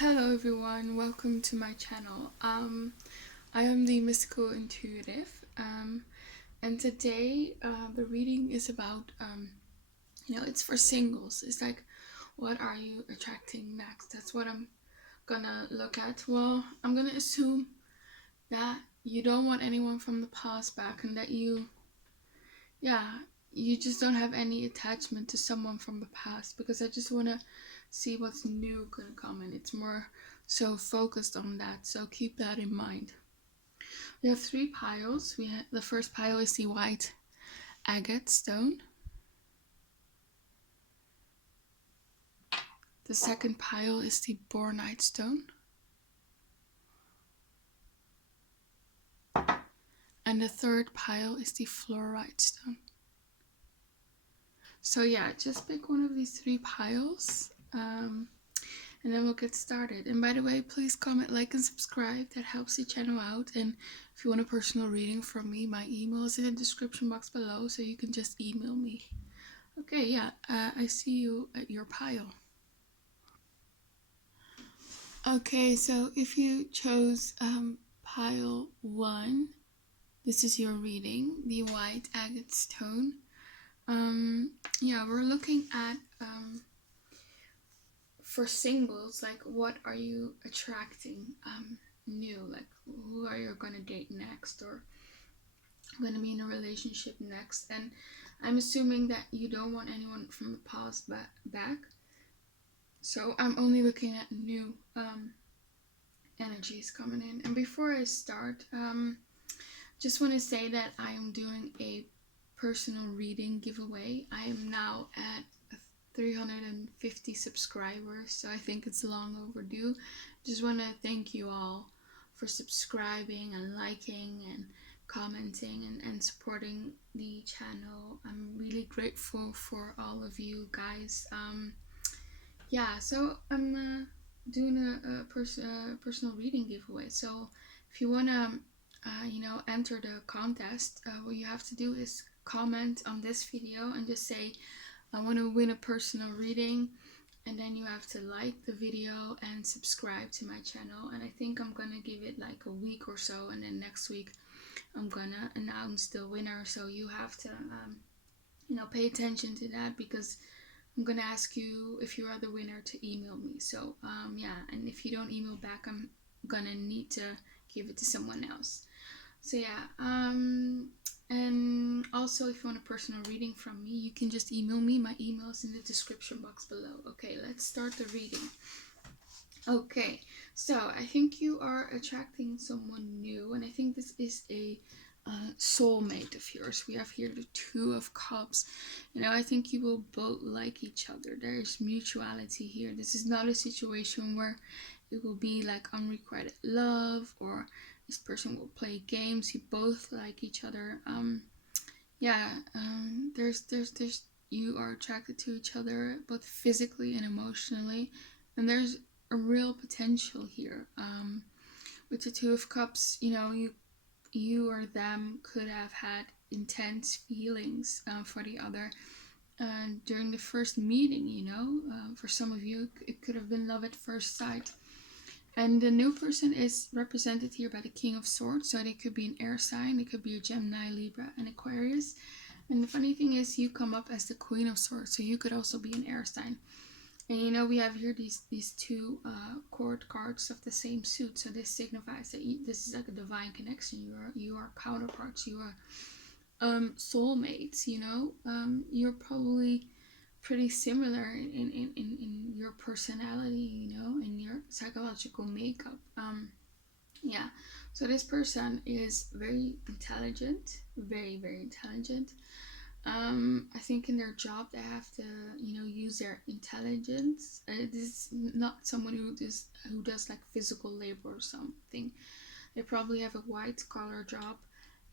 Hello everyone, welcome to my channel. I am the Mystical Intuitive, and today the reading is about, it's for singles. It's like, what are you attracting next? That's what I'm gonna look at. Well, I'm gonna assume that you don't want anyone from the past back, and that you just don't have any attachment to someone from the past, because I just want to see what's new gonna come, and it's more so focused on that, so keep that in mind. We have three piles. The first pile is the white agate stone. The second pile is the Bornite stone. And the third pile is the Fluorite stone. So yeah, just pick one of these three piles, and then we'll get started. And by the way, please comment, like, and subscribe. That helps the channel out. And if you want a personal reading from me, my email is in the description box below, so you can just email me. Okay, yeah, I see you at your pile. Okay, so if you chose pile 1, this is your reading, the white agate stone. Yeah, we're looking at for singles, like, what are you attracting new? Like, who are you gonna date next, or gonna be in a relationship next? And I'm assuming that you don't want anyone from the past back. So I'm only looking at new energies coming in. And before I start, just want to say that I am doing a personal reading giveaway. I am now at 350 subscribers, so I think it's long overdue. Just want to thank you all for subscribing and liking and commenting and supporting the channel. I'm really grateful for all of you guys. Yeah, so I'm doing a personal reading giveaway. So if you want to enter the contest, what you have to do is comment on this video and just say, I want to win a personal reading, and then you have to like the video and subscribe to my channel. And I think I'm gonna give it like a week or so, and then next week I'm gonna announce the winner. So you have to pay attention to that, because I'm gonna ask you, if you are the winner, to email me. So yeah, and if you don't email back, I'm gonna need to give it to someone else. So yeah, and also, if you want a personal reading from me, you can just email me. My email is in the description box below. Okay, let's start the reading. Okay, so I think you are attracting someone new, and I think this is a soulmate of yours. We have here the Two of Cups. I think you will both like each other. There is mutuality here. This is not a situation where it will be like unrequited love, or this person will play games. You both like each other. There's you are attracted to each other, both physically and emotionally, and there's a real potential here. With the Two of Cups, you or them could have had intense feelings for the other during the first meeting. For some of you, it could have been love at first sight. And the new person is represented here by the King of Swords. So they could be an air sign, it could be a Gemini, Libra, and Aquarius. And the funny thing is, you come up as the Queen of Swords, so you could also be an air sign. And we have here these two court cards of the same suit. So this signifies that this is like a divine connection. You are counterparts. You are soulmates. You're probably pretty similar in your personality, in your psychological makeup. Yeah, so this person is very intelligent, very, very intelligent. I think in their job they have to, use their intelligence. This is not someone who does like physical labor or something. They probably have a white collar job,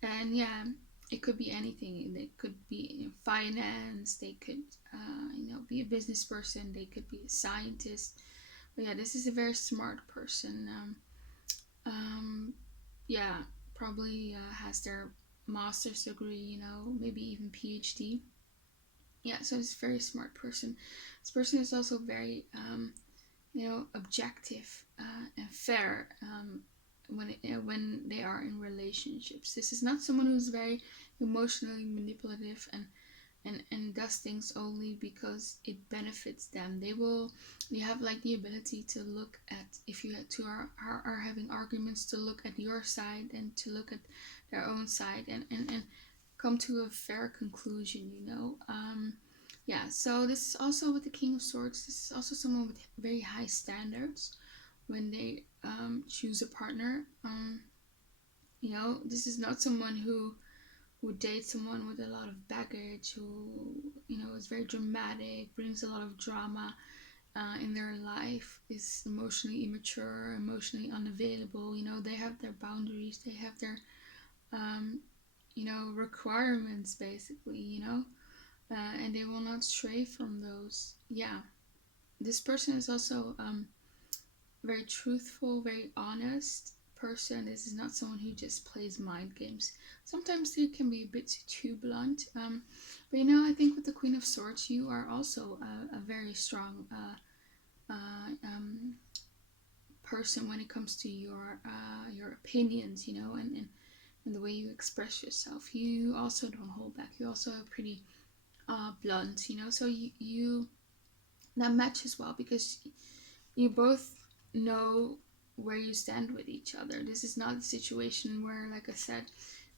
and yeah, it could be anything. They could be in finance. They could, be a business person. They could be a scientist. But yeah, this is a very smart person. Yeah, probably has their master's degree. Maybe even PhD. Yeah, so it's a very smart person. This person is also very objective and fair when they are in relationships. This is not someone who's very emotionally manipulative and does things only because it benefits them. They have like the ability to look at, if you are having arguments, to look at your side and to look at their own side and come to a fair conclusion, yeah. So this is also with the King of Swords. This is also someone with very high standards when they choose a partner. This is not someone who would date someone with a lot of baggage, who is very dramatic, brings a lot of drama in their life, is emotionally immature, emotionally unavailable. They have their boundaries, they have their requirements, basically, and they will not stray from those. Yeah, this person is also very truthful, very honest person. This is not someone who just plays mind games. Sometimes they can be a bit too blunt, but I think with the Queen of Swords, you are also a very strong person when it comes to your opinions, and the way you express yourself. You also don't hold back. You also are pretty blunt, so you that matches well because you both know where you stand with each other. This is not a situation where, like I said,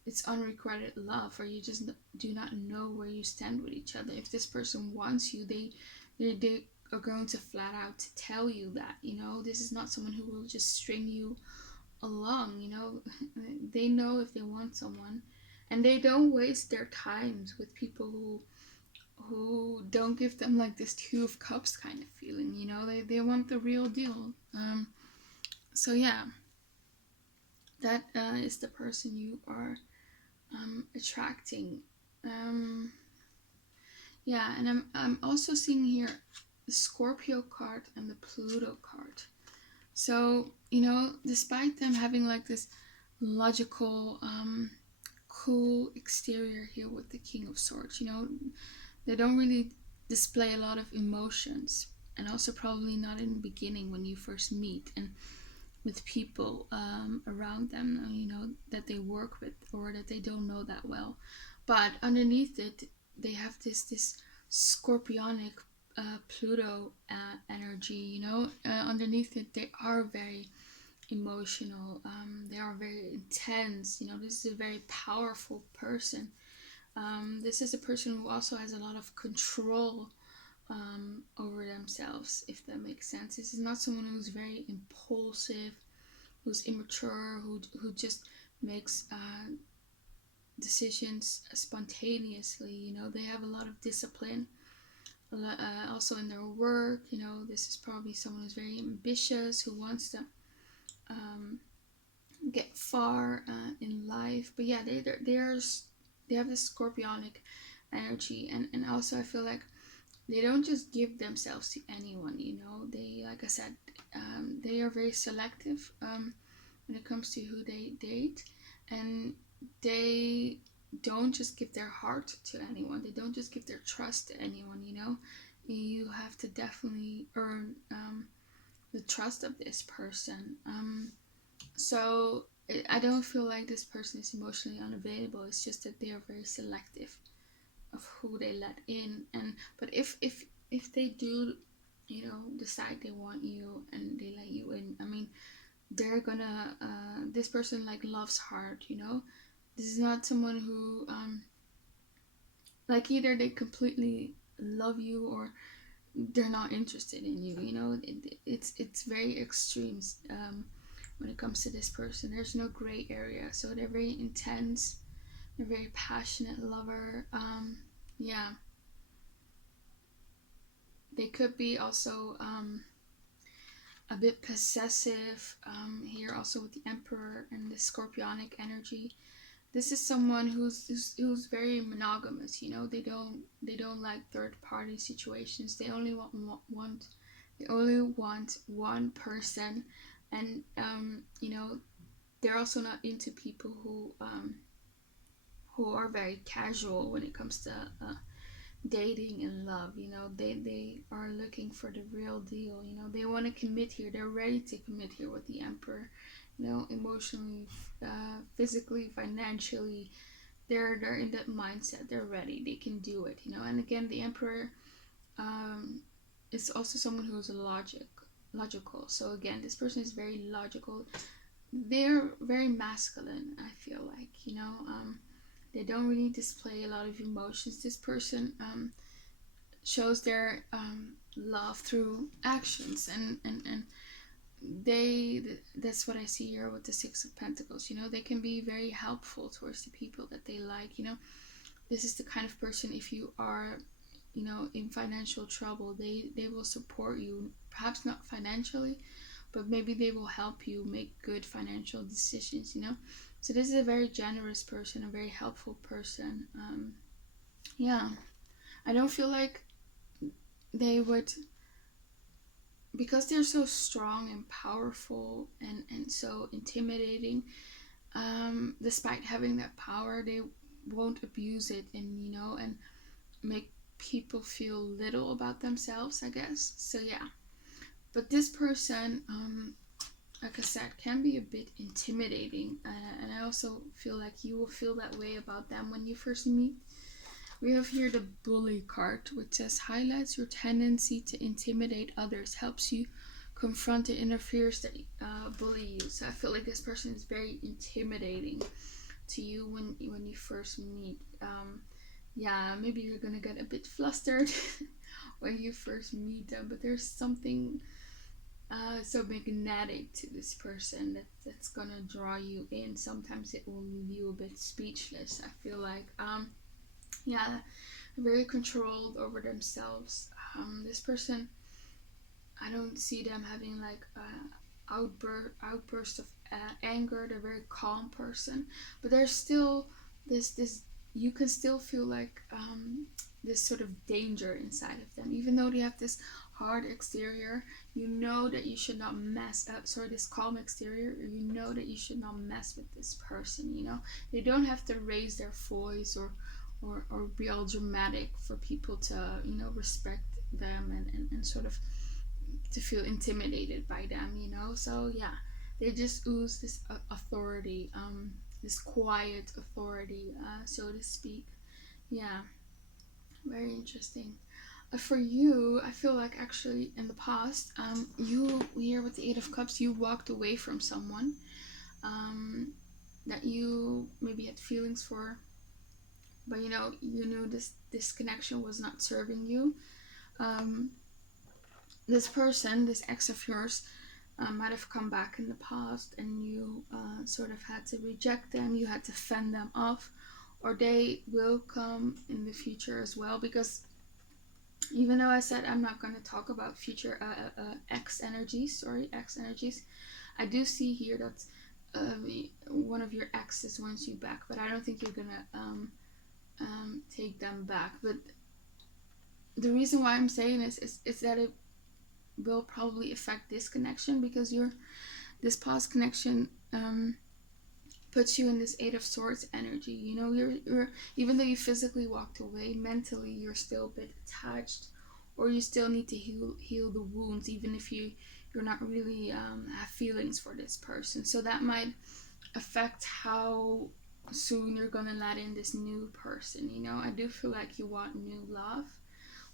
it's unrequited love, or you just do not know where you stand with each other. If this person wants you, they are going to flat out to tell you that. This is not someone who will just string you along. They know if they want someone, and they don't waste their times with people who don't give them like this Two of Cups kind of feeling. They want the real deal. So yeah, that is the person you are attracting. Yeah, and I'm also seeing here the Scorpio card and the Pluto card. So despite them having like this logical, cool exterior here with the King of Swords, they don't really display a lot of emotions, and also probably not in the beginning when you first meet and with people around them, that they work with or that they don't know that well. But underneath it, they have this scorpionic Pluto energy. Underneath it, they are very emotional. They are very intense. This is a very powerful person. This is a person who also has a lot of control over themselves, if that makes sense. This is not someone who's very impulsive, who's immature, who just makes decisions spontaneously. They have a lot of discipline, also in their work. This is probably someone who's very ambitious, who wants to get far in life. But yeah, they have this scorpionic energy, and also I feel like they don't just give themselves to anyone. They, like I said, they are very selective when it comes to who they date, and they don't just give their heart to anyone. They don't just give their trust to anyone. You have to definitely earn the trust of this person. So I don't feel like this person is emotionally unavailable. It's just that they are very selective of who they let in. But if they do decide they want you and they let you in, I mean, they're gonna this person like loves hard. This is not someone who like either they completely love you or they're not interested in you. It's very extremes when it comes to this person. There's no gray area. So they're very intense, they're very passionate lover. Yeah, they could be also a bit possessive here, also with the Emperor and the scorpionic energy. This is someone who's very monogamous. They don't like third party situations. They only want one person, and they're also not into people who are very casual when it comes to dating and love. You know, they are looking for the real deal. You know, they want to commit here. They're ready to commit here with the Emperor. You know, emotionally, physically, financially, they're in that mindset. They're ready. They can do it. You know, and again, the Emperor um, is also someone who's logical. So again, this person is very logical. They're very masculine. I feel like, you know, they don't really display a lot of emotions. This person shows their love through actions, and that's what I see here with the Six of Pentacles. You know, they can be very helpful towards the people that they like. You know, this is the kind of person, if you are, you know, in financial trouble, they will support you, perhaps not financially, but maybe they will help you make good financial decisions. You know, so this is a very generous person, a very helpful person. Yeah, I don't feel like they would, because they're so strong and powerful and so intimidating. Despite having that power, they won't abuse it, and you know, and make people feel little about themselves, I guess. So yeah, but this person, like I said, can be a bit intimidating, and I also feel like you will feel that way about them when you first meet. We have here the bully card, which says highlights your tendency to intimidate others, helps you confront the inner fears that bully you. So I feel like this person is very intimidating to you when you first meet. Yeah, maybe you're gonna get a bit flustered when you first meet them, but there's something so magnetic to this person that's gonna draw you in. Sometimes it will leave you a bit speechless. I feel like yeah, very controlled over themselves. This person, I don't see them having like outburst of anger. They're a very calm person, but there's still this you can still feel like this sort of danger inside of them, even though they have this hard exterior. You know that you should not mess up. Sorry, this calm exterior. You know that you should not mess with this person. You know, they don't have to raise their voice or be all dramatic for people to, you know, respect them and sort of to feel intimidated by them, you know. So yeah, they just ooze this authority, this quiet authority, so to speak. Yeah, very interesting. For you, I feel like actually in the past, you here with the Eight of Cups, you walked away from someone that you maybe had feelings for, but you know, you knew this connection was not serving you. um, this person, this ex of yours, might have come back in the past, and you sort of had to reject them, you had to fend them off, or they will come in the future as well. Because even though I said I'm not going to talk about future ex energies, I do see here that one of your exes wants you back, but I don't think you're gonna take them back. But the reason why I'm saying this is that it will probably affect this connection, because this past connection puts you in this Eight of Swords energy. You know, you're even though you physically walked away, mentally you're still a bit attached, or you still need to heal the wounds, even if you're not really have feelings for this person. So that might affect how soon you're gonna let in this new person. You know, I do feel like you want new love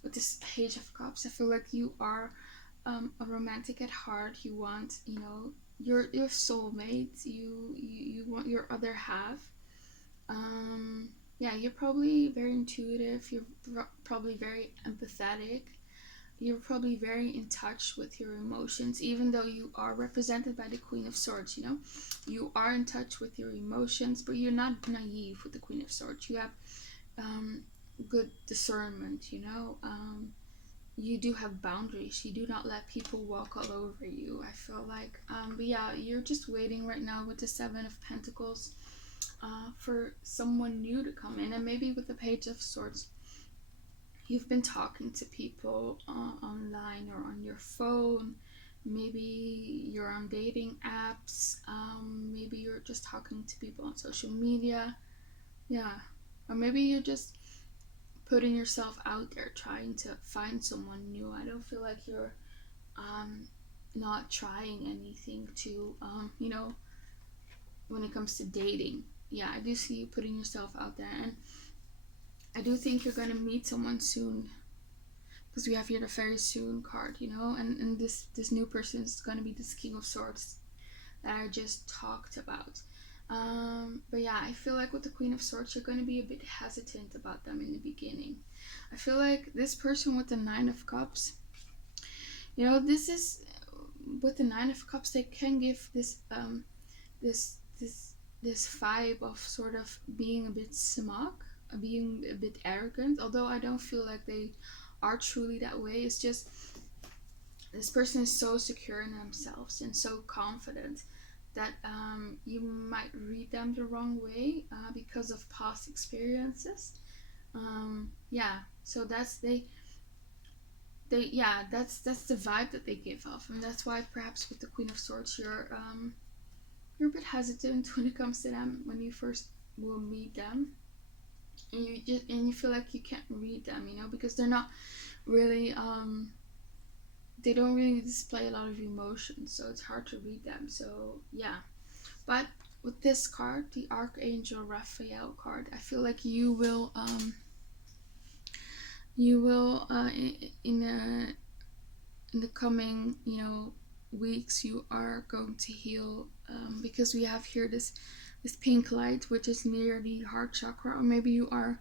with this Page of Cups. I feel like you are a romantic at heart. You want, you know, your soulmate. You want your other half. Yeah, you're probably very intuitive. You're probably very empathetic. You're probably very in touch with your emotions, even though you are represented by the Queen of Swords. You know, you are in touch with your emotions, but you're not naive with the Queen of Swords. You have um, good discernment. You know, you do have boundaries. You do not let people walk all over you, I feel like. But yeah, you're just waiting right now with the Seven of Pentacles for someone new to come in. And maybe with the Page of Swords, you've been talking to people online or on your phone. Maybe you're on dating apps. Maybe you're just talking to people on social media. Yeah. Or maybe you just putting yourself out there, trying to find someone new. I don't feel like you're not trying anything to, you know, when it comes to dating. Yeah, I do see you putting yourself out there, and I do think you're going to meet someone soon, because we have here the very soon card, you know, and this new person is going to be this King of Swords that I just talked about. But yeah, I feel like with the Queen of Swords, you're going to be a bit hesitant about them in the beginning. I feel like this person with the Nine of Cups, you know, this is, with the Nine of Cups, they can give this this this this vibe of sort of being a bit smug, being a bit arrogant, although I don't feel like they are truly that way. It's just this person is so secure in themselves and so confident that you might read them the wrong way because of past experiences. Yeah, so that's yeah, that's the vibe that they give off, and that's why perhaps with the Queen of Swords you're a bit hesitant when it comes to them when you first will meet them, and you feel like you can't read them, you know, because they're not really they don't really display a lot of emotions, so it's hard to read them. So yeah, but with this card, the Archangel Raphael card, I feel like you will in the coming, you know, weeks, you are going to heal, because we have here this pink light which is near the heart chakra, or maybe you are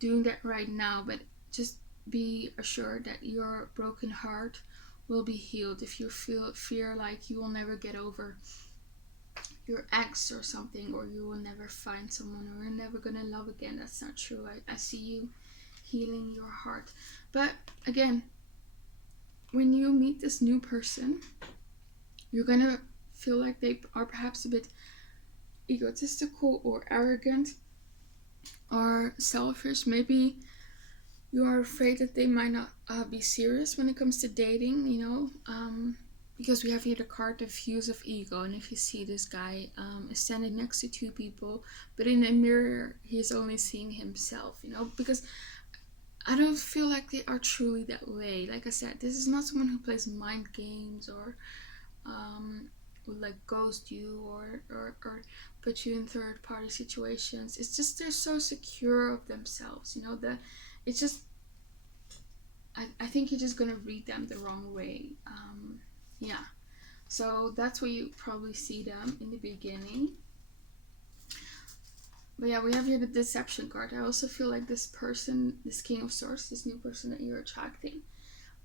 doing that right now, but just be assured that your broken heart will be healed. If you fear like you will never get over your ex or something, or you will never find someone, or you're never gonna love again, that's not true. I see you healing your heart. But again, when you meet this new person, you're gonna feel like they are perhaps a bit egotistical or arrogant or selfish. Maybe you are afraid that they might not be serious when it comes to dating, you know, because we have here the card of views of ego, and if you see this guy is standing next to two people, but in a mirror he's only seeing himself, you know, because I don't feel like they are truly that way. Like I said, this is not someone who plays mind games or would like ghost you or put you in third party situations. It's just they're so secure of themselves, you know, that it's just I think you're just gonna read them the wrong way. Yeah. So that's where you probably see them in the beginning. But yeah, we have here the Deception card. I also feel like this person, this King of Swords, this new person that you're attracting,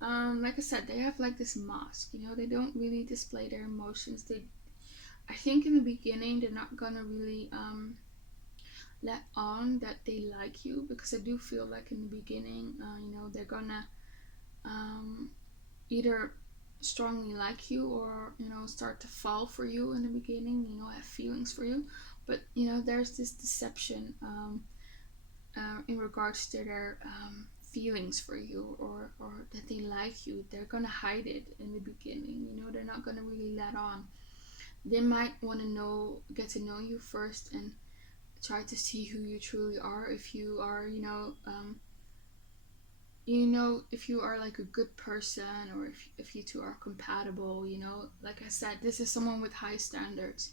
like I said, they have like this mask, you know, they don't really display their emotions. I think in the beginning they're not gonna really let on that they like you, because I do feel like in the beginning, you know, they're gonna either strongly like you, or, you know, start to fall for you in the beginning, you know, have feelings for you. But, you know, there's this deception in regards to their feelings for you, or that they like you. They're gonna hide it in the beginning, you know, they're not gonna really let on. They might want to get to know you first, and try to see who you truly are. If you are, you know, if you are like a good person, or if you two are compatible, you know, like I said, this is someone with high standards,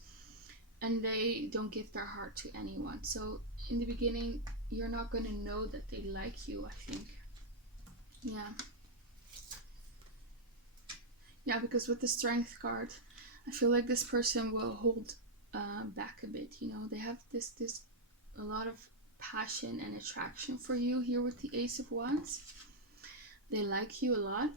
and they don't give their heart to anyone. So in the beginning, you're not gonna know that they like you, I think. Yeah. Yeah, because with the Strength card, I feel like this person will hold back a bit. You know, they have this a lot of passion and attraction for you here with the Ace of Wands. They like you a lot,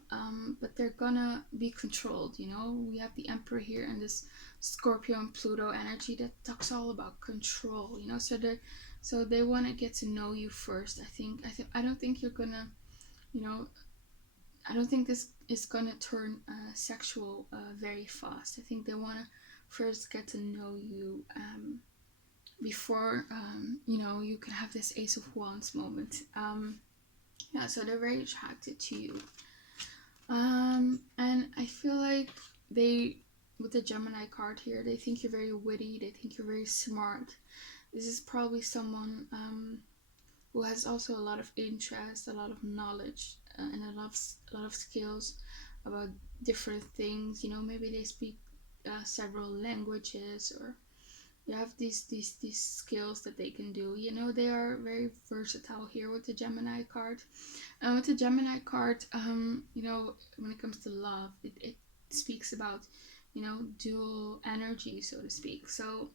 but they're gonna be controlled. You know, we have the Emperor here and this Scorpio and Pluto energy that talks all about control. You know, so they want to get to know you first. I don't think you're gonna, you know, I don't think this is gonna turn sexual very fast. I think they want to first get to know you before you know, you can have this Ace of Wands moment. Yeah, so they're very attracted to you. And I feel like with the Gemini card here, they think you're very witty, they think you're very smart. This is probably someone who has also a lot of interest, a lot of knowledge, and a lot of skills about different things. You know, maybe they speak several languages, or you have these skills that they can do. You know, they are very versatile here with the Gemini card. And with the Gemini card, you know, when it comes to love, it speaks about, you know, dual energy, so to speak. So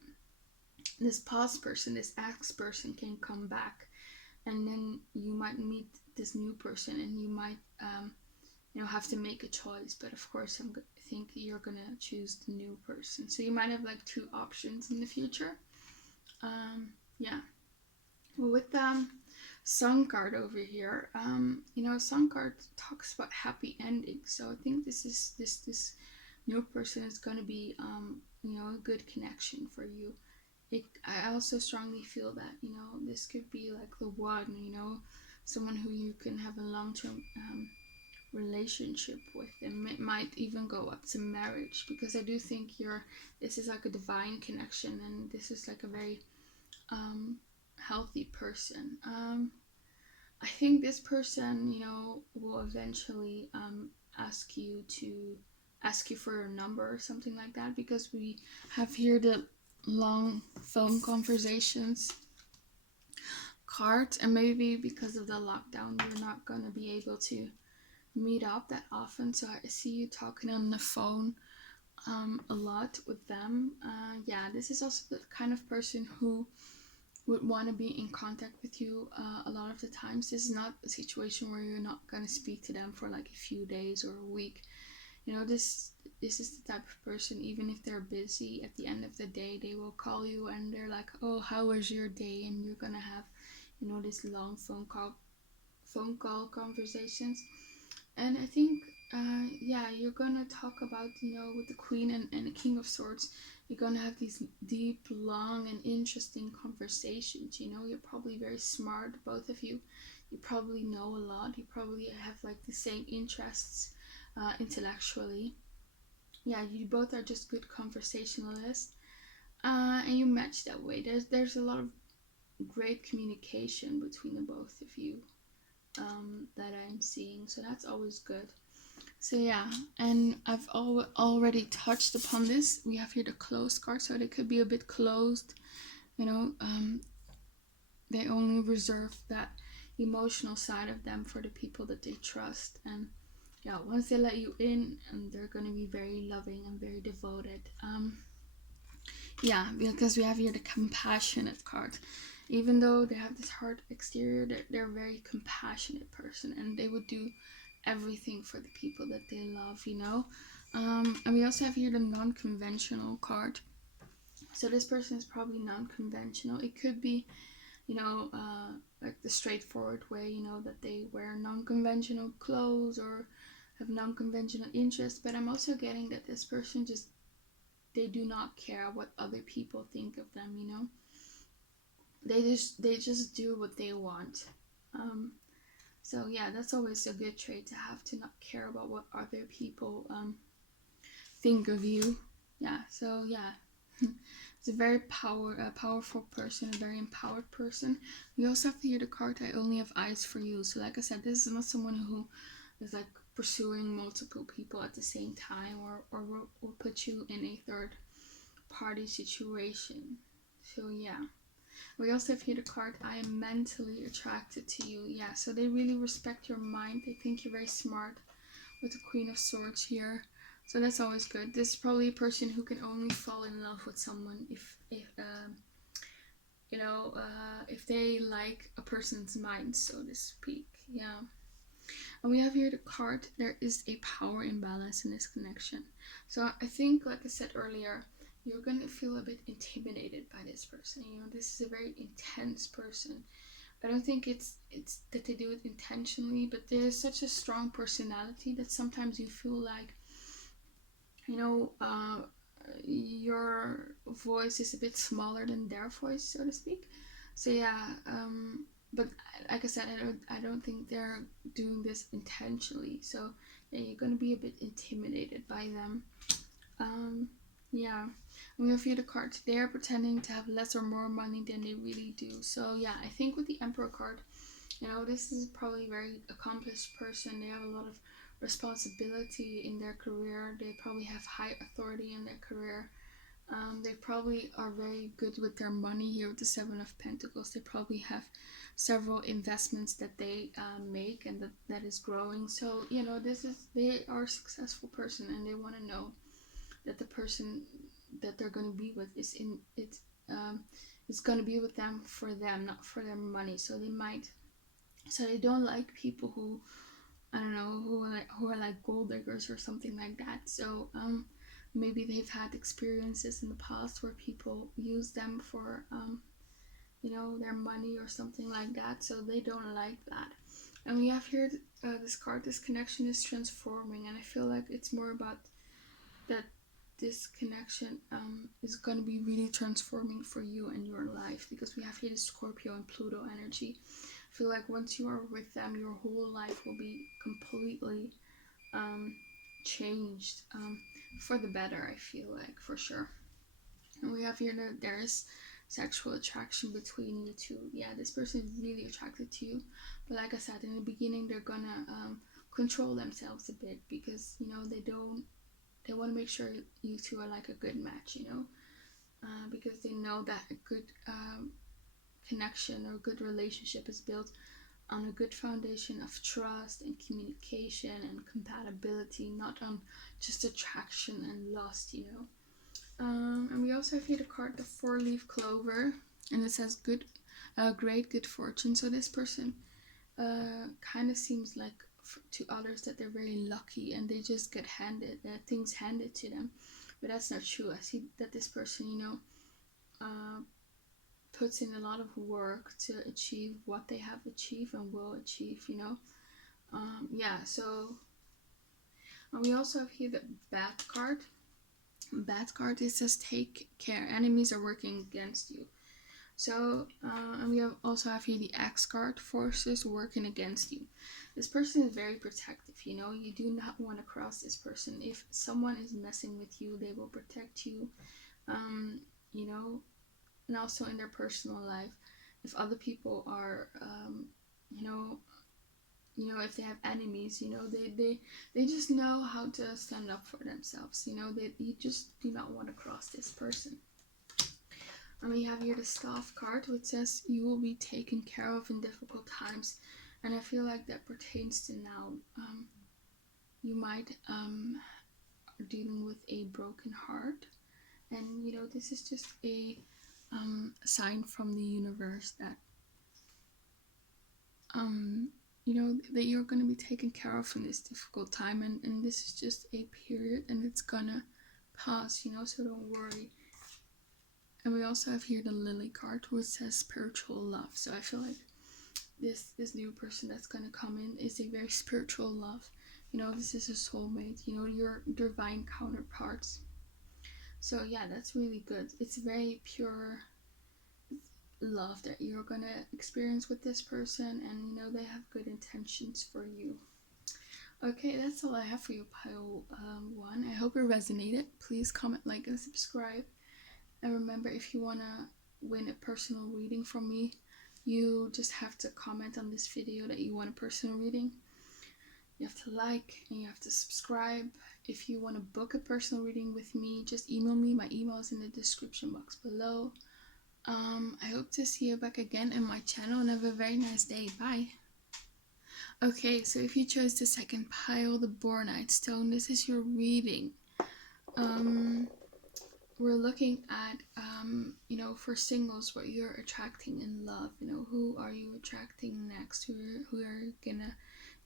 this past person, this ex person, can come back, and then you might meet this new person, and you might you know, have to make a choice. But of course, I think you're gonna choose the new person. So you might have like two options in the future. Yeah. Well, with the Sun card over here, you know, Sun card talks about happy endings. So I think this new person is gonna be you know, a good connection for you. I also strongly feel that, you know, this could be like the one, you know, someone who you can have a long-term relationship with, and it might even go up to marriage, because I do think this is like a divine connection, and this is like a very healthy person. I think this person, you know, will eventually ask you for your number or something like that, because we have here the long phone conversations card, and maybe because of the lockdown you're not going to be able to meet up that often, so I see you talking on the phone a lot with them. Yeah, this is also the kind of person who would want to be in contact with you a lot of the times. This is not a situation where you're not going to speak to them for like a few days or a week. You know, this is the type of person, even if they're busy, at the end of the day they will call you and they're like, oh, how was your day? And you're gonna have, you know, this long phone call conversations. And I think yeah, you're gonna talk about, you know, with the Queen and the King of Swords, you're gonna have these deep, long, and interesting conversations. You know, you're probably very smart, both of you. You probably know a lot. You probably have like the same interests intellectually. Yeah, you both are just good conversationalists, and you match that way. There's a lot of great communication between the both of you that I'm seeing, so that's always good. So yeah, and I've already touched upon this. We have here the closed card, so they could be a bit closed. You know, they only reserve that emotional side of them for the people that they trust. And yeah, once they let you in, and they're gonna be very loving and very devoted. Yeah, because we have here the compassionate card. Even though they have this hard exterior, they're a very compassionate person, and they would do everything for the people that they love, you know. And we also have here the non-conventional card. So this person is probably non-conventional. It could be, you know, like the straightforward way, you know, that they wear non-conventional clothes or have non-conventional interests. But I'm also getting that this person they do not care what other people think of them, you know. They just do what they want. So yeah, that's always a good trait to have, to not care about what other people think of you. Yeah, so yeah. It's a very powerful person, a very empowered person. We also have here the card, I only have eyes for you. So like I said, this is not someone who is like pursuing multiple people at the same time, or will put you in a third party situation. So yeah. We also have here the card, I am mentally attracted to you. Yeah, so they really respect your mind. They think you're very smart, with the Queen of Swords here. So that's always good. This is probably a person who can only fall in love with someone if you know, if they like a person's mind, so to speak. Yeah. And we have here the card, there is a power imbalance in this connection. So I think, like I said earlier, you're going to feel a bit intimidated by this person. You know, this is a very intense person. I don't think it's that they do it intentionally, but there's such a strong personality that sometimes you feel like, you know, your voice is a bit smaller than their voice, so to speak. So yeah, but like I said, I don't think they're doing this intentionally. So yeah, you're gonna be a bit intimidated by them. Yeah. We have here the card. They are pretending to have less or more money than they really do. So yeah, I think with the Emperor card, you know, this is probably a very accomplished person. They have a lot of responsibility in their career. They probably have high authority in their career. They probably are very good with their money here with the Seven of Pentacles. They probably have several investments that they make and that is growing. So, you know, they are a successful person, and they want to know that the person that they're going to be with is going to be with them for them, not for their money. So they don't like people who, I don't know, who are like gold diggers or something like that. So maybe they've had experiences in the past where people use them for you know, their money or something like that. So they don't like that. And we have here this card. This connection is transforming, and I feel like it's more about that this connection is going to be really transforming for you and your life, because we have here the Scorpio and Pluto energy. I feel like once you are with them, your whole life will be completely changed for the better, I feel like, for sure. And we have here that there is sexual attraction between you two. Yeah, this person is really attracted to you, but like I said in the beginning, they're gonna control themselves a bit, because you know they want to make sure you two are like a good match, you know, because they know that a good connection or good relationship is built on a good foundation of trust and communication and compatibility, not on just attraction and lust, you know. And we also have here the card, the four-leaf clover, and it says great good fortune. So this person kind of seems like to others that they're very lucky and they just get things handed to them, but that's not true. I see that this person, you know, puts in a lot of work to achieve what they have achieved and will achieve, you know. Yeah, so we also have here the bad card. Bad card, it says take care, enemies are working against you. So and we also have here the Axe card, forces working against you. This person is very protective, you know. You do not want to cross this person. If someone is messing with you, they will protect you, you know. And also in their personal life, if other people are you know, if they have enemies, you know, they just know how to stand up for themselves, you know. You just do not want to cross this person. And we have here the Staff card, which says you will be taken care of in difficult times, and I feel like that pertains to now. You might are dealing with a broken heart, and you know, this is just a sign from the universe that you know, that you're going to be taken care of in this difficult time, and this is just a period and it's gonna pass, you know, so don't worry. And we also have here the Lily card, which says spiritual love. So I feel like this new person that's gonna come in is a very spiritual love. You know, this is a soulmate, you know, your divine counterparts. So yeah, that's really good. It's very pure love that you're gonna experience with this person, and you know, they have good intentions for you. Okay, that's all I have for you, pile 1. I hope it resonated. Please comment, like, and subscribe. And remember, if you want to win a personal reading from me, you just have to comment on this video that you want a personal reading. You have to like and you have to subscribe. If you want to book a personal reading with me, just email me. My email is in the description box below. I hope to see you back again in my channel, and have a very nice day. Bye. Okay, so if you chose the second pile, the Bornite stone, this is your reading. We're looking at, you know, for singles, what you're attracting in love. You know, who are you attracting next? Who are you gonna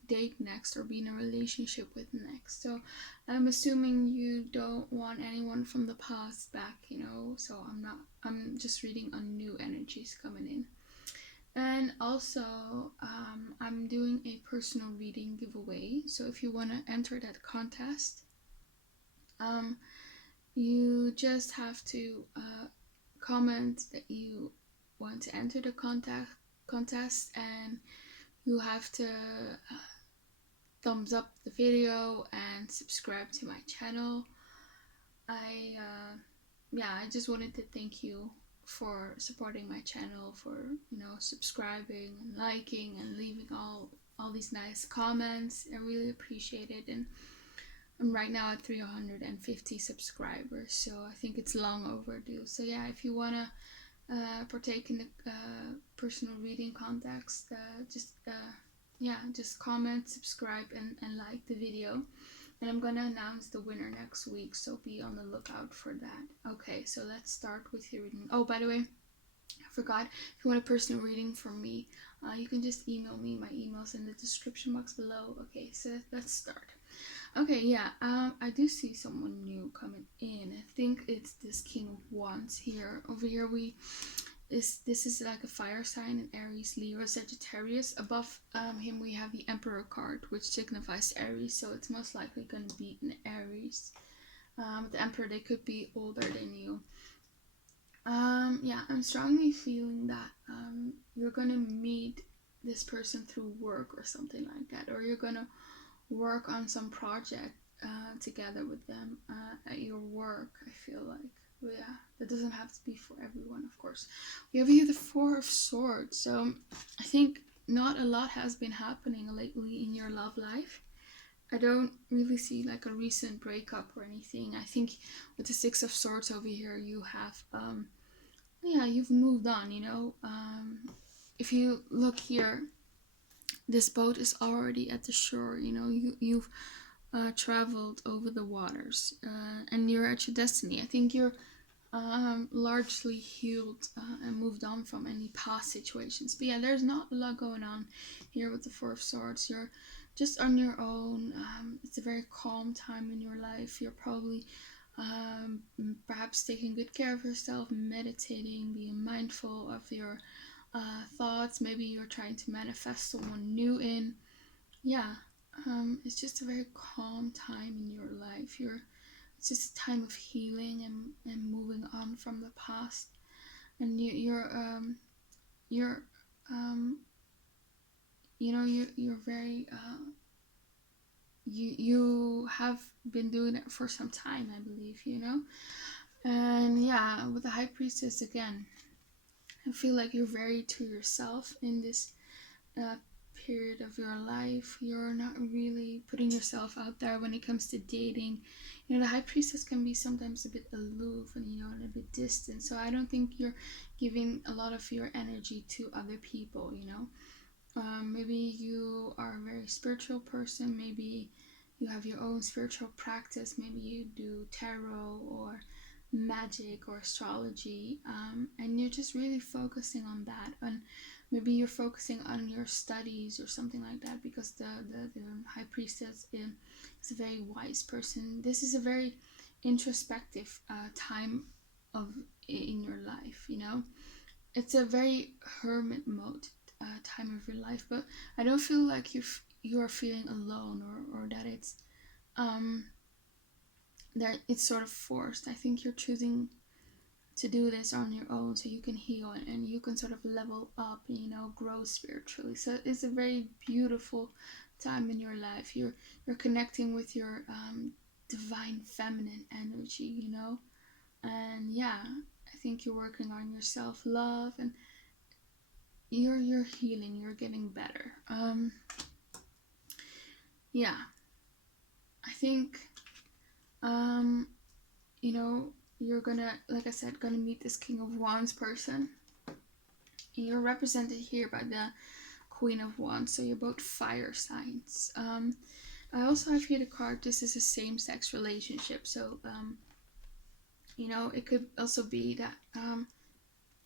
date next or be in a relationship with next? So I'm assuming you don't want anyone from the past back, you know, so I'm just reading on new energies coming in. And also, I'm doing a personal reading giveaway. So if you want to enter that contest, you just have to comment that you want to enter the contest, and you have to thumbs up the video and subscribe to my channel. I yeah, I just wanted to thank you for supporting my channel, for, you know, subscribing and liking and leaving all these nice comments. I really appreciate it. And I'm right now at 350 subscribers, so I think it's long overdue. So yeah, if you want to partake in the personal reading context, just comment, subscribe, and like the video. And I'm gonna announce the winner next week, so be on the lookout for that. Okay, so let's start with your reading. Oh, by the way, I forgot, if you want a personal reading from me, you can just email me. My email's in the description box below. Okay, so let's start. Okay, yeah, I do see someone new coming in. I think it's this King of Wands here. Over here this is like a fire sign, an Aries, Leo, Sagittarius. Above him we have the Emperor card, which signifies Aries, so it's most likely going to be an Aries. The Emperor, they could be older than you. Yeah, I'm strongly feeling that you're going to meet this person through work or something like that, or you're going to work on some project together with them at your work, I feel like. But yeah, that doesn't have to be for everyone, of course. We have here the Four of Swords, so I think not a lot has been happening lately in your love life. I don't really see like a recent breakup or anything. I think with the Six of Swords over here, you have you've moved on, you know. If you look here, this boat is already at the shore, you know. You've traveled over the waters, and you're at your destiny. I think you're largely healed and moved on from any past situations. But yeah, there's not a lot going on here with the Four of Swords. You're just on your own. It's a very calm time in your life. You're probably perhaps taking good care of yourself, meditating, being mindful of your thoughts. Maybe you're trying to manifest someone new in. Yeah, it's just a very calm time in your life. It's just a time of healing and moving on from the past. And you're you're very you have been doing it for some time, I believe, you know. And yeah, with the High Priestess again, I feel like you're very to yourself in this uh, period of your life. You're not really putting yourself out there when it comes to dating. You know, the High Priestess can be sometimes a bit aloof and, you know, a bit distant. So I don't think you're giving a lot of your energy to other people, you know. Maybe you are a very spiritual person. Maybe you have your own spiritual practice. Maybe you do tarot or magic or astrology, and you're just really focusing on that. And maybe you're focusing on your studies or something like that, because the High Priestess is a very wise person. This is a very introspective time of in your life, you know. It's a very hermit mode time of your life, but I don't feel like you are feeling alone, or that it's sort of forced. I think you're choosing to do this on your own, so you can heal and you can sort of level up and, you know, grow spiritually. So it's a very beautiful time in your life. You're connecting with your divine feminine energy, you know. And yeah, I think you're working on your self-love, and you're healing, you're getting better. Yeah, I think you know, you're gonna, like I said, gonna meet this King of Wands person. You're represented here by the Queen of Wands, so you're both fire signs. I also have here the card, this is a same-sex relationship, so you know, it could also be that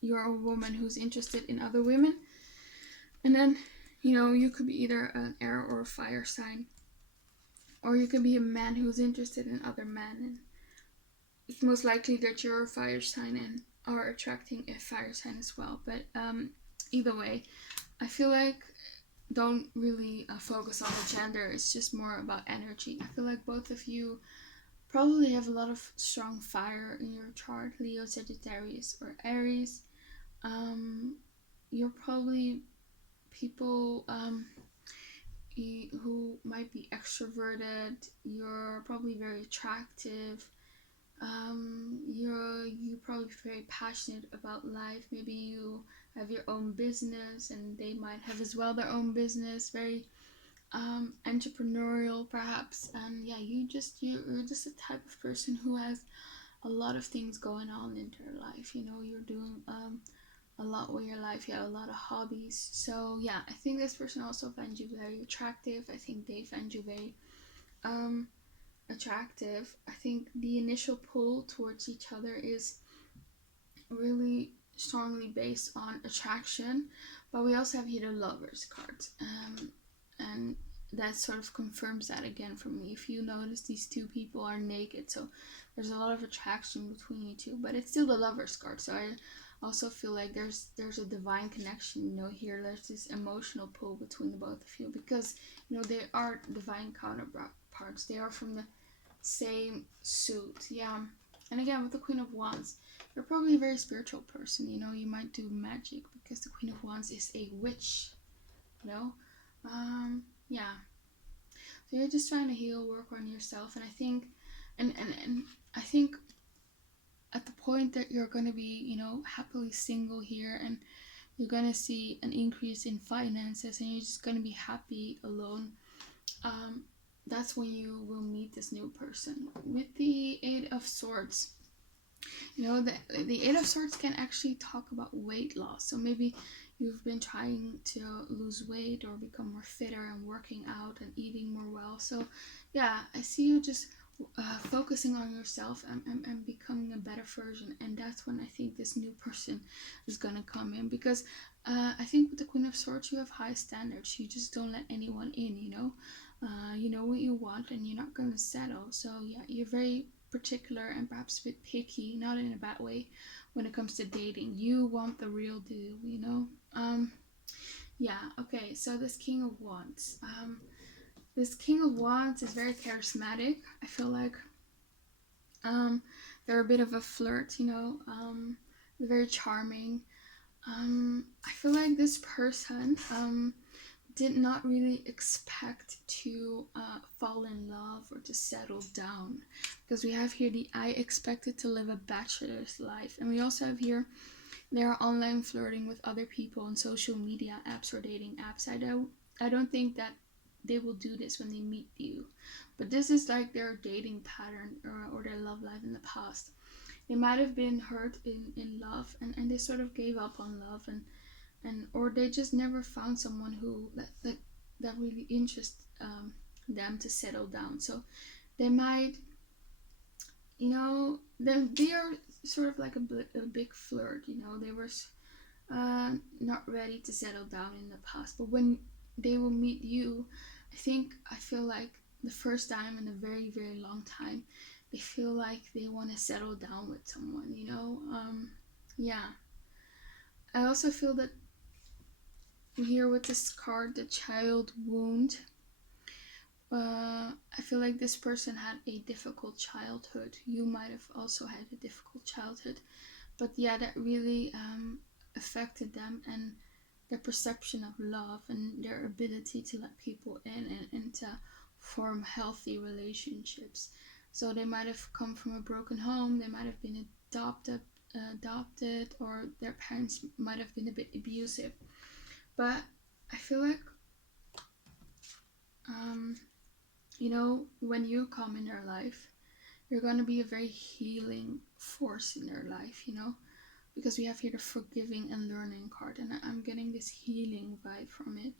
you're a woman who's interested in other women, and then, you know, you could be either an air or a fire sign, or you could be a man who's interested in other men, and it's most likely that you're a fire sign and are attracting a fire sign as well. But either way, I feel like don't really focus on the gender. It's just more about energy. I feel like both of you probably have a lot of strong fire in your chart, Leo, Sagittarius, or Aries. You're probably people who might be extroverted. You're probably very attractive. probably very passionate about life. Maybe you have your own business and they might have as well their own business, very entrepreneurial perhaps. And yeah, you're just a type of person who has a lot of things going on in their life. You're doing a lot with your life. You have a lot of hobbies. So yeah, I think this person also finds you very attractive. I think they find you very attractive. I think the initial pull towards each other is really strongly based on attraction, but we also have here the lovers cards, and that sort of confirms that again for me. If you notice, these two people are naked, so there's a lot of attraction between you two, but it's still the lovers card. So I also feel like there's a divine connection, here. There's this emotional pull between the both of you, because they are divine counterparts. They are from the same suit. Yeah. And again, with the Queen of Wands, you're probably a very spiritual person. You might do magic, because the Queen of Wands is a witch. Yeah. So you're just trying to heal, work on yourself, and I think, and I think at the point that you're going to be, happily single here, and you're going to see an increase in finances, and you're just going to be happy alone, that's when you will meet this new person. With the Eight of Swords, the Eight of Swords can actually talk about weight loss. So maybe you've been trying to lose weight or become more fitter and working out and eating more well. So yeah, I see you just focusing on yourself and becoming a better version. And that's when I think this new person is going to come in. Because I think with the Queen of Swords, you have high standards. You just don't let anyone in, you know what you want, and you're not going to settle. So yeah, you're very particular and perhaps a bit picky, not in a bad way, when it comes to dating. You want the real deal, yeah. Okay, so this King of Wands, is very charismatic. I feel like they're a bit of a flirt, they're very charming. I feel like this person did not really expect to fall in love or to settle down, because we have here the I expected to live a bachelor's life, and we also have here they are online flirting with other people on social media apps or dating apps. I don't think that they will do this when they meet you, but this is like their dating pattern or their love life in the past. They might have been hurt in love, and they sort of gave up on love, and or they just never found someone who that really interests them to settle down. So they might, they are sort of like a big flirt. They were not ready to settle down in the past, but when they will meet you, I feel like the first time in a very, very long time, they feel like they want to settle down with someone. Yeah. I also feel that here with this card, the child wound, I feel like this person had a difficult childhood. You might have also had a difficult childhood, but yeah, that really affected them and their perception of love and their ability to let people in and to form healthy relationships. So they might have come from a broken home, they might have been adopted, or their parents might have been a bit abusive. But I feel like, when you come in their life, you're going to be a very healing force in their life, because we have here the forgiving and learning card, and I'm getting this healing vibe from it.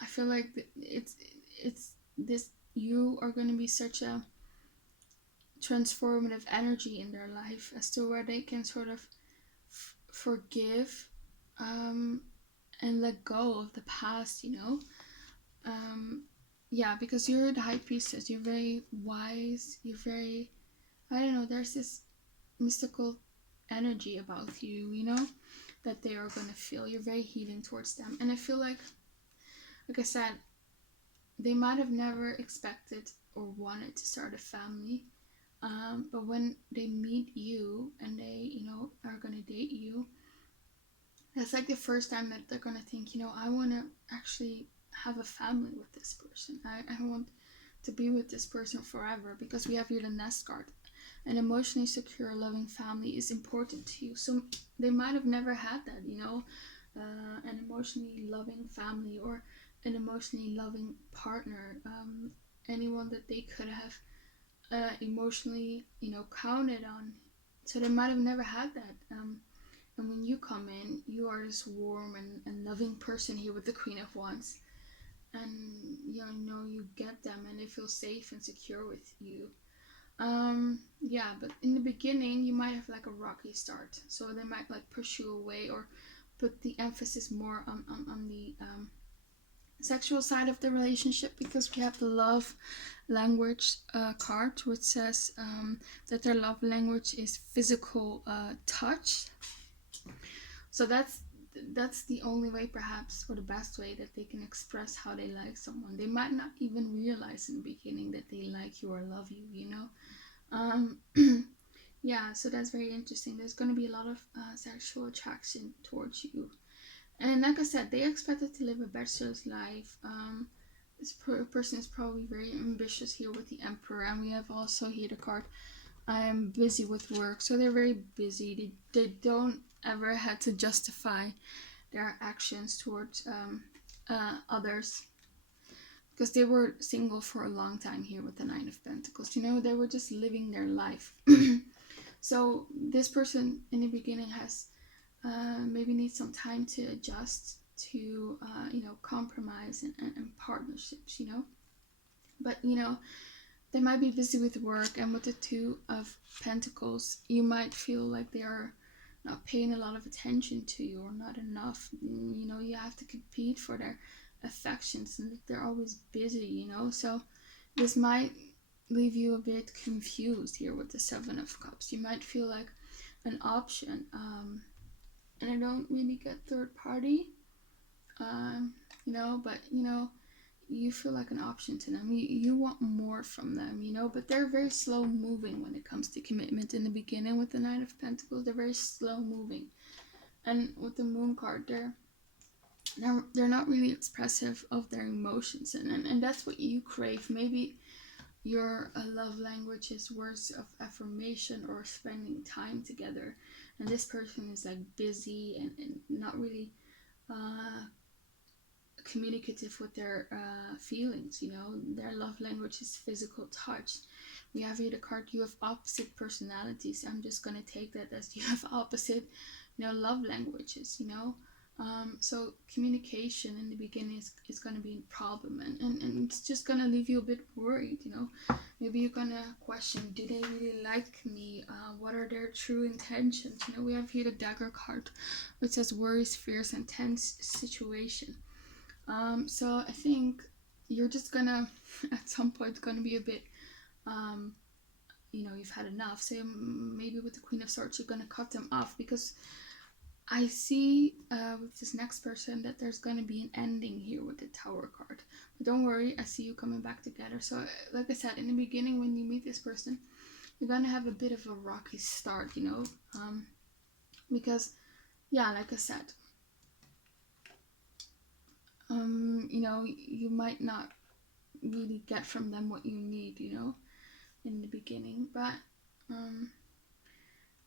I feel like it's this, you are going to be such a transformative energy in their life as to where they can sort of forgive and let go of the past, yeah, because you're the High Priestess. You're very wise. You're very, I don't know, there's this mystical energy about you, that they are going to feel. You're very healing towards them. And I feel like I said, they might have never expected or wanted to start a family. But when they meet you and they, are going to date you, that's like the first time that they're going to think, I want to actually have a family with this person. I want to be with this person forever, because we have here the Nest card. an emotionally secure, loving family is important to you. So they might have never had that, you know, an emotionally loving family or an emotionally loving partner, anyone that they could have emotionally, you know, counted on. So they might have never had that. And when you come in, you are this warm and loving person here with the Queen of Wands. And you know, you get them and they feel safe and secure with you. Yeah, but in the beginning, you might have like a rocky start. So they might like push you away or put the emphasis more on the sexual side of the relationship, because we have the love language card, which says that their love language is physical touch. So that's the only way, perhaps, or the best way that they can express how they like someone. They might not even realize in the beginning that they like you or love you, you know. Yeah, so that's very interesting. There's going to be a lot of sexual attraction towards you. And like I said, they expected to live a bachelor's life. This person is probably very ambitious here with the Emperor. And we have also here the card, I am busy with work. So they're very busy. They don't ever had to justify their actions towards others, because they were single for a long time here with the Nine of Pentacles. You know, they were just living their life. So this person in the beginning has maybe needs some time to adjust to you know, compromise and partnerships, you know. But you know, they might be busy with work, and with the Two of Pentacles, you might feel like they are not paying a lot of attention to you or not enough. You know, you have to compete for their affections and they're always busy, you know. So this might leave you a bit confused here with the Seven of Cups. You might feel like an option, and I don't really get third party, you know, but you know, you feel like an option to them. You want more from them, you know, but they're very slow moving when it comes to commitment in the beginning with the Nine of Pentacles. They're very slow moving. And with the Moon card, they're not really expressive of their emotions, and that's what you crave. Maybe your love language is words of affirmation or spending time together, and this person is like busy and not really communicative with their feelings, you know. Their love language is physical touch. We have here the card, you have opposite personalities. I'm just gonna take that as you have opposite, you know, love languages, you know. So communication in the beginning is going to be a problem, and it's just going to leave you a bit worried, you know. Maybe you're going to question, do they really like me? What are their true intentions? You know, we have here the Dagger card, which says worries, fears, and tense situation. So I think you're just going to, at some point, going to be a bit, you know, you've had enough. So maybe with the Queen of Swords, you're going to cut them off, because I see with this next person that there's going to be an ending here with the Tower card. But don't worry, I see you coming back together. So like I said, in the beginning when you meet this person, you're going to have a bit of a rocky start, you know. Because, yeah, like I said, you know, you might not really get from them what you need, you know, in the beginning. But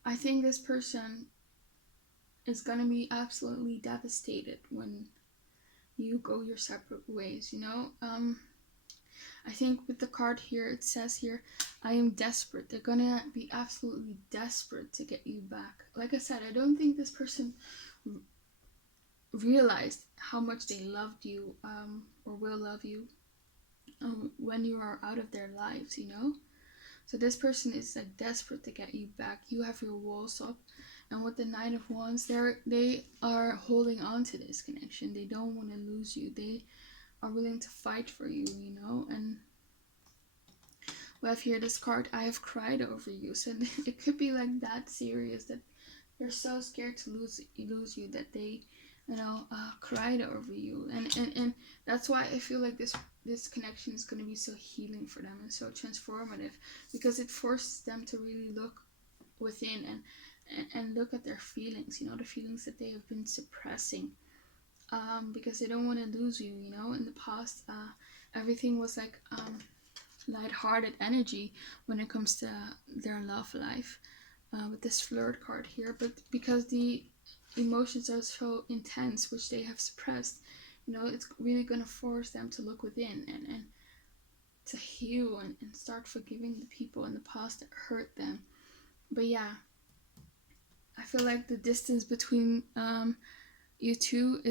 I think this person is going to be absolutely devastated when you go your separate ways, you know. I think with the card here, it says here, I am desperate. They're gonna be absolutely desperate to get you back. Like I said, I don't think this person realized how much they loved you, or will love you, when you are out of their lives, you know. So this person is like desperate to get you back. You have your walls up, and with the Nine of Wands, they are holding on to this connection. They don't want to lose you. They are willing to fight for you, you know. And we have here this card, I have cried over you. So it could be like that serious, that they're so scared to lose you that they, you know, cried over you. And that's why I feel like this connection is going to be so healing for them and so transformative, because it forces them to really look within and look at their feelings, you know, the feelings that they have been suppressing, because they don't want to lose you, you know. In the past, everything was like lighthearted energy when it comes to their love life with this Flirt card here. But because the emotions are so intense, which they have suppressed, you know, it's really going to force them to look within and to heal and start forgiving the people in the past that hurt them. But yeah, I feel like the distance between you two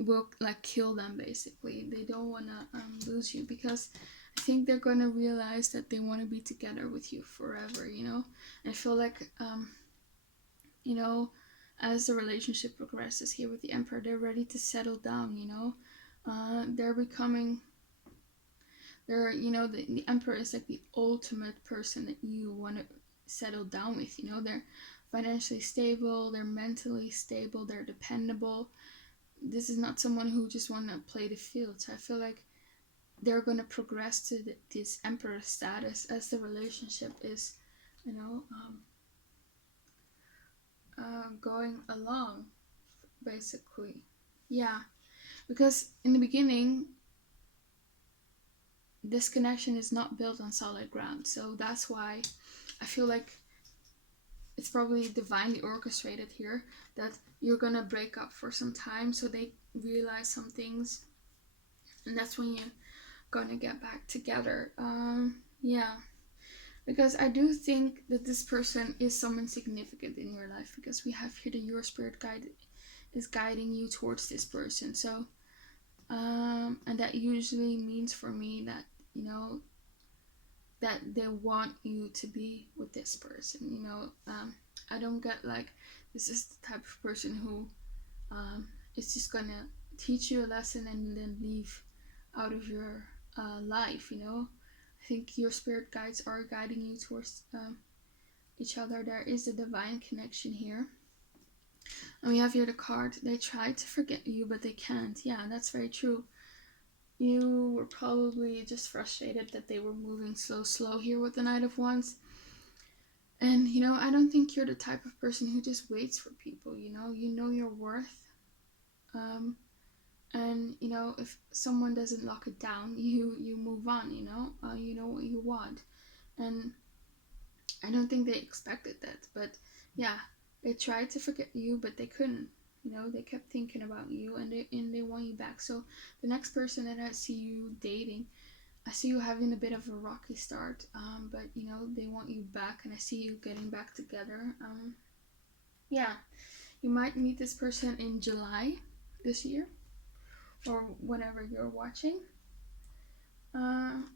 will like kill them basically. They don't want to lose you, because I think they're going to realize that they want to be together with you forever, you know. And I feel like you know, as the relationship progresses here with the Emperor, they're ready to settle down, you know. You know, the Emperor is like the ultimate person that you want to settle down with, you know. They're financially stable, they're mentally stable, they're dependable. This is not someone who just want to play the field. So I feel like they're going to progress to this Emperor status as the relationship is, you know, going along, basically. Yeah, because in the beginning, this connection is not built on solid ground. So that's why I feel like it's probably divinely orchestrated here that you're gonna break up for some time so they realize some things, and that's when you're gonna get back together. Yeah, because I do think that this person is someone significant in your life, because we have here that your spirit guide is guiding you towards this person. So and that usually means for me that, you know, that they want you to be with this person, you know. I don't get like this is the type of person who is just gonna teach you a lesson and then leave out of your life, you know. I think your spirit guides are guiding you towards each other. There is a divine connection here. And we have here the card, they try to forget you but they can't. Yeah, that's very true. You were probably just frustrated that they were moving so slow here with the Knight of Wands. And, you know, I don't think you're the type of person who just waits for people, you know. You know your worth. And, you know, if someone doesn't lock it down, you move on, you know. You know what you want. And I don't think they expected that. But, yeah, they tried to forget you, but they couldn't. You know, they kept thinking about you, and they want you back. So the next person that I see you dating, I see you having a bit of a rocky start, but you know, they want you back, and I see you getting back together. Yeah, you might meet this person in July this year, or whenever you're watching.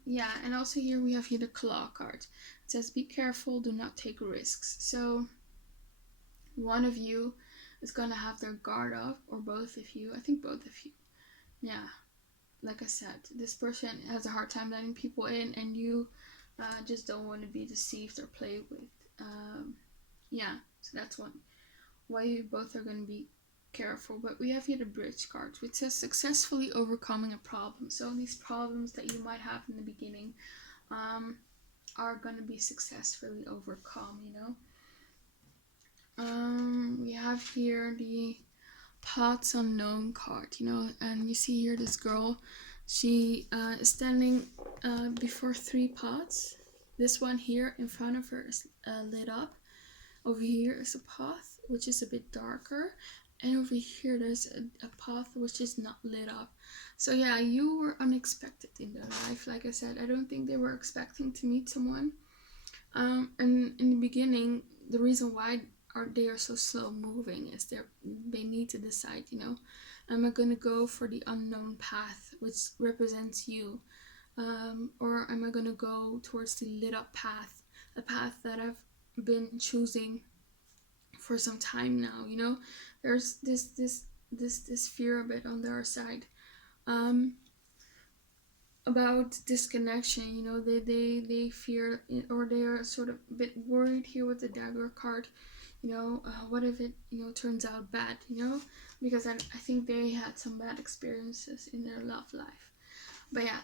Yeah, and also here we have here the Claw card. It says, be careful, do not take risks. So one of you is gonna have their guard up, or both of you. I think both of you. Yeah, like I said, this person has a hard time letting people in, and you just don't want to be deceived or played with. Yeah, so that's why you both are going to be careful. But we have here the Bridge card, which says successfully overcoming a problem. So these problems that you might have in the beginning are going to be successfully overcome, you know. We have here the Paths Unknown card, you know, and you see here this girl, she is standing before 3 paths. This one here in front of her is lit up. Over here is a path which is a bit darker, and over here there's a path which is not lit up. So yeah, you were unexpected in their life. Like I said, I don't think they were expecting to meet someone. And in the beginning, the reason why they are so slow moving is they need to decide, you know, am I gonna go for the unknown path which represents you, or am I gonna go towards the lit up path, a path that I've been choosing for some time now, you know. There's this fear a bit on their side about disconnection, you know. They fear it, or they are sort of a bit worried here with the Dagger card, you know. What if it, you know, turns out bad, you know, because I think they had some bad experiences in their love life. But yeah,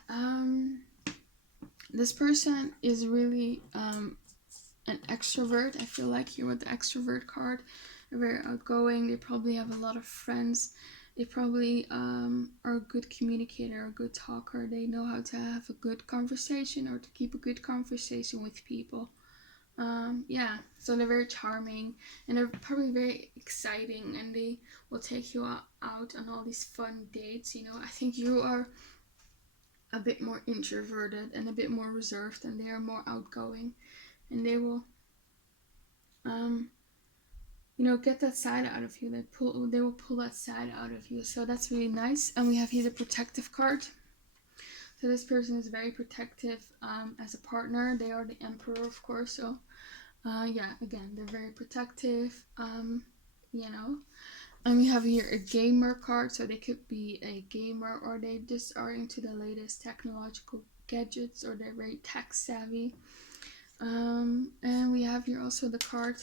this person is really an extrovert. I feel like here with the extrovert card, they're very outgoing. They probably have a lot of friends. They probably are a good communicator, a good talker. They know how to have a good conversation or to keep a good conversation with people. Yeah, so they're very charming and they're probably very exciting, and they will take you out on all these fun dates. I think you are a bit more introverted and a bit more reserved, and they are more outgoing, and they will get that side out of you. They will pull that side out of you. So that's really nice. And we have here the protective card. So this person is very protective as a partner. They are the emperor, of course. So yeah, again, they're very protective. And we have here a gamer card. So they could be a gamer, or they just are into the latest technological gadgets, or they're very tech savvy. And we have here also the card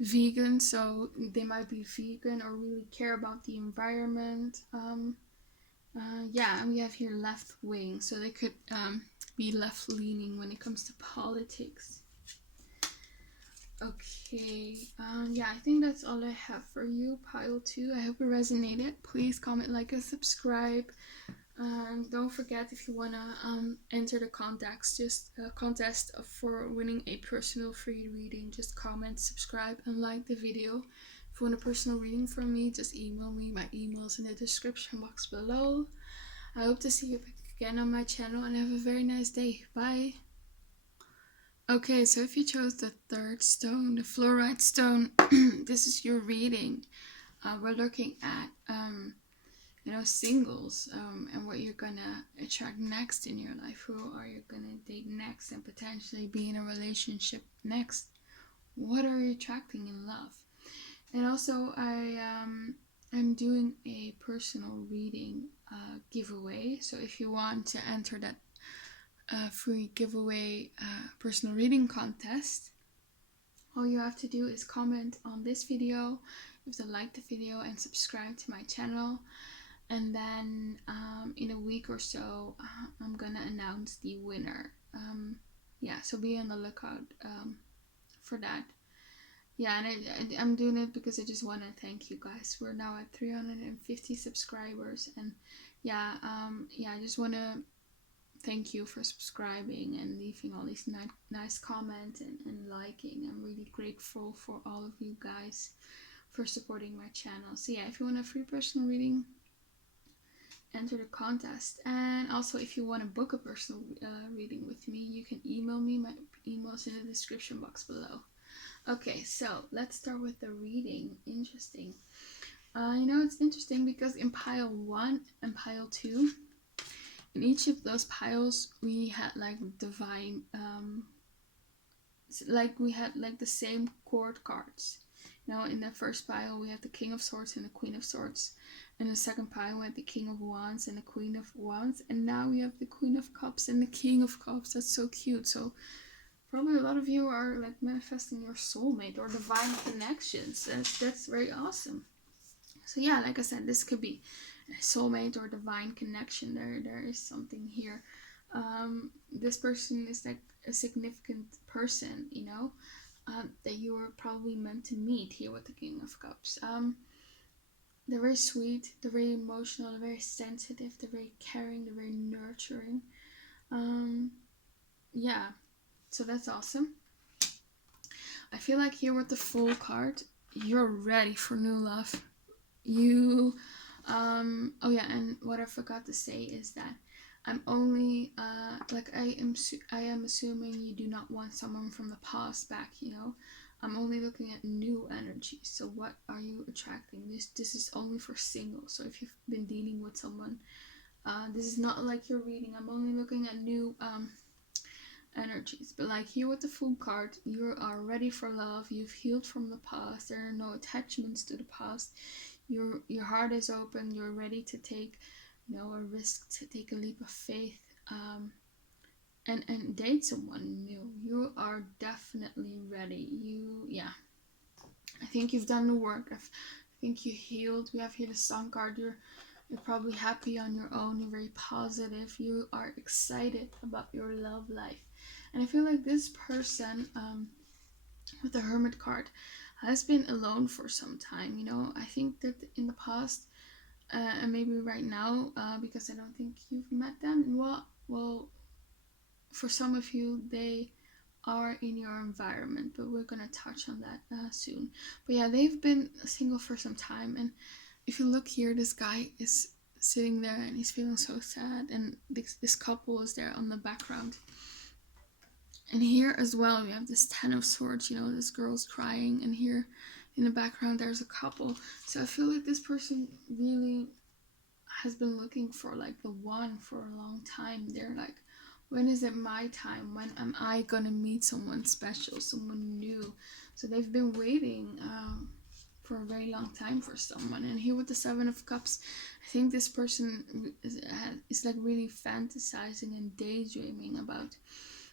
vegan, so they might be vegan or really care about the environment. Yeah, and we have here left wing, so they could be left leaning when it comes to politics. Okay, yeah, I think that's all I have for you, pile 2. I hope it resonated. Please comment, like, and subscribe. Don't forget, if you wanna enter the contest for winning a personal free reading, just comment, subscribe, and like the video. If you want a personal reading from me, just email me. My email's in the description box below. I hope to see you back again on my channel, and have a very nice day. Bye. Okay, so if you chose the third stone, the Fluorite stone, this is your reading. We're looking at singles, and what you're gonna attract next in your life. Who are you gonna date next and potentially be in a relationship next? What are you attracting in love? And also, I'm doing a personal reading giveaway. So if you want to enter that free giveaway personal reading contest, all you have to do is comment on this video. You have to like the video and subscribe to my channel. And then in a week or so, I'm gonna announce the winner. Yeah, so be on the lookout for that. Yeah, and I'm doing it because I just want to thank you guys. We're now at 350 subscribers, and yeah, I just want to thank you for subscribing and leaving all these nice comments and liking. I'm really grateful for all of you guys for supporting my channel. So yeah, if you want a free personal reading, enter the contest. And also, if you want to book a personal reading with me, you can email me. My email is in the description box below. Okay, so let's start with the reading. Interesting. It's interesting because in pile 1 and pile 2, in each of those piles, we had like divine, we had like the same court cards. In the first pile, we have the King of Swords and the Queen of Swords. In the second pile, we have the King of Wands and the Queen of Wands. And now we have the Queen of Cups and the King of Cups. That's so cute. So probably a lot of you are like manifesting your soulmate or divine connections. That's very awesome. So yeah, like I said, this could be a soulmate or divine connection. There is something here. This person is like a significant person, that you are probably meant to meet here with the King of Cups. They're very sweet, they're very emotional, they're very sensitive, they're very caring, they're very nurturing. Yeah, so that's awesome. I feel like here with the Fool card, you're ready for new love. Oh yeah, and what I forgot to say is that I'm only I am assuming you do not want someone from the past back. I'm only looking at new energy. So what are you attracting? This is only for singles. So if you've been dealing with someone, this is not like your reading. I'm only looking at new energies. But like here with the Fool card, you are ready for love. You've healed from the past. There are no attachments to the past. Your heart is open. You're ready to take a risk, to take a leap of faith, and date someone new. You are definitely ready. I think you've done the work. I think you healed. We have here the Sun card. You're probably happy on your own. You're very positive. You are excited about your love life. And I feel like this person with the Hermit card, has been alone for some time. You know, I think that in the past, and maybe right now, because I don't think you've met them. Well, for some of you, they are in your environment, but we're gonna touch on that soon. But yeah, they've been single for some time, and if you look here, this guy is sitting there and he's feeling so sad, and this couple is there on the background. And here as well, we have this Ten of Swords, you know, this girl's crying, and here in the background there's a couple. So I feel like this person really has been looking for like the one for a long time. They're like, when is it my time? When am I gonna meet someone special, someone new? So they've been waiting for a very long time for someone. And here with the Seven of Cups, I think this person is like really fantasizing and daydreaming about,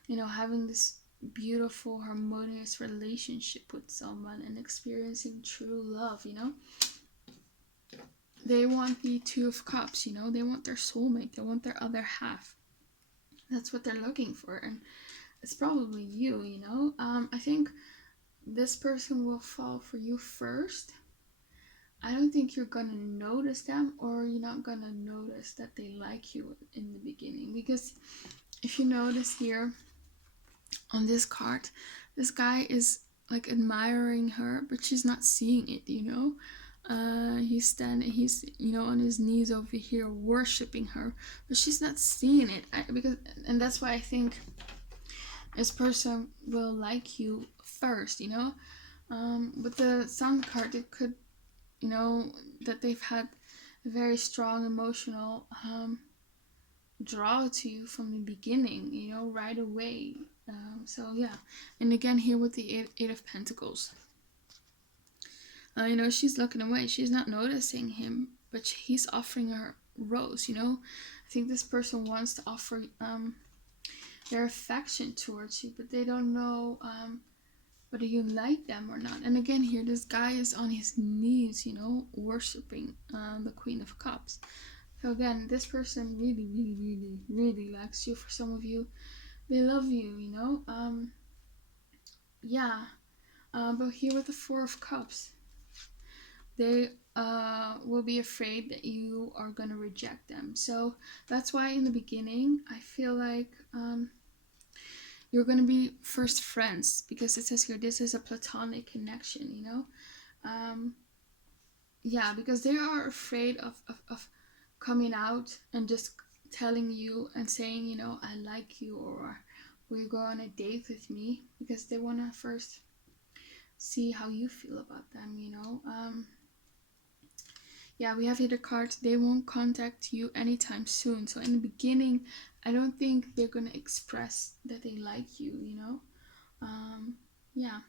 you know, having this beautiful, harmonious relationship with someone and experiencing true love, you know? They want the Two of Cups, you know? They want their soulmate, they want their other half. That's what they're looking for, and it's probably you, you know? I think this person will fall for you first. I don't think you're gonna notice them, or you're not gonna notice that they like you in the beginning, because if you notice here on this card, this guy is like admiring her, but she's not seeing it, you know? He's you know, on his knees over here worshiping her, but she's not seeing it. And that's why I think this person will like you first, you know? With the Sun card, it could, you know, that they've had a very strong emotional draw to you from the beginning, you know, right away. So yeah, and again here with the Eight of Pentacles, you know, she's looking away, she's not noticing him, but he's offering her rose, you know? I think this person wants to offer their affection towards you, but they don't know whether you like them or not. And again here, this guy is on his knees, you know, worshiping the Queen of Cups. So again, this person really, really, really, really likes you. For some of you, they love you, you know? Yeah. But here with the Four of Cups, they will be afraid that you are going to reject them. So that's why in the beginning, I feel like you're going to be first friends, because it says here, this is a platonic connection, you know? Yeah, because they are afraid of coming out and just telling you and saying, you know, I like you, or will you go on a date with me? Because they want to first see how you feel about them, you know? Yeah, we have here the card, they won't contact you anytime soon. So in the beginning, I don't think they're going to express that they like you, you know? Yeah.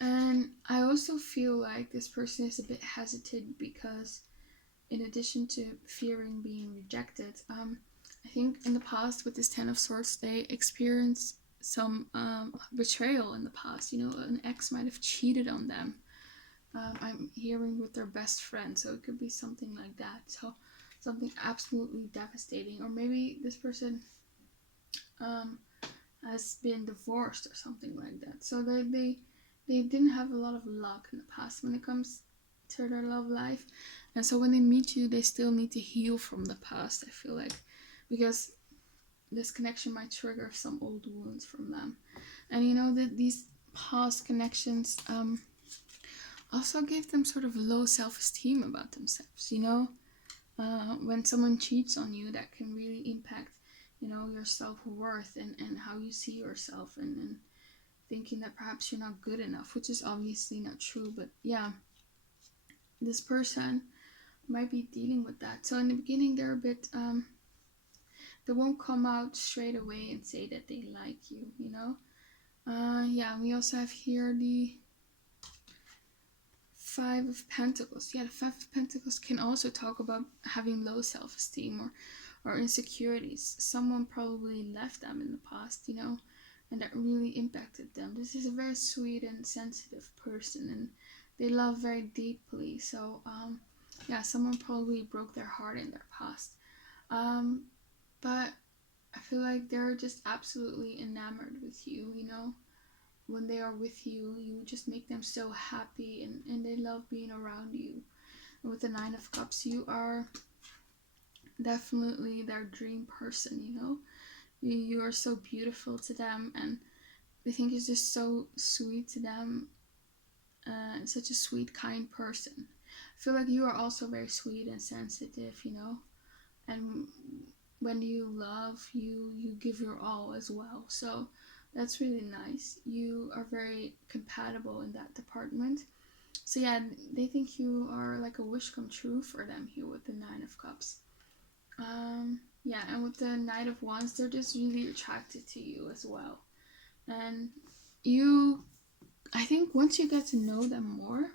And I also feel like this person is a bit hesitant because, in addition to fearing being rejected, I think in the past with this Ten of Swords, they experienced some betrayal in the past. You know, an ex might have cheated on them. I'm hearing with their best friend, so it could be something like that. So something absolutely devastating, or maybe this person has been divorced or something like that. So they didn't have a lot of luck in the past when it comes to their love life, and so when they meet you, they still need to heal from the past, I feel like, because this connection might trigger some old wounds from them. And you know that these past connections also gave them sort of low self-esteem about themselves, you know? When someone cheats on you, that can really impact, you know, your self-worth and how you see yourself, and thinking that perhaps you're not good enough, which is obviously not true. But yeah, this person might be dealing with that. So in the beginning, they're a bit they won't come out straight away and say that they like you, you know? Yeah, we also have here the Five of Pentacles. Yeah, the Five of Pentacles can also talk about having low self-esteem or insecurities. Someone probably left them in the past, you know, and that really impacted them. This is a very sweet and sensitive person, and they love very deeply. So yeah, someone probably broke their heart in their past. But I feel like they're just absolutely enamored with you, you know? when they are with you, you just make them so happy, and they love being around you. And with the Nine of Cups, you are definitely their dream person, you know? You are so beautiful to them, and they think you're just so sweet to them, such a sweet, kind person. I feel like you are also very sweet and sensitive, you know? And when you love, you give your all as well. So that's really nice. You are very compatible in that department. So yeah, they think you are like a wish come true for them here with the Nine of Cups. Yeah, and with the Knight of Wands, they're just really attracted to you as well. And you, I think once you get to know them more.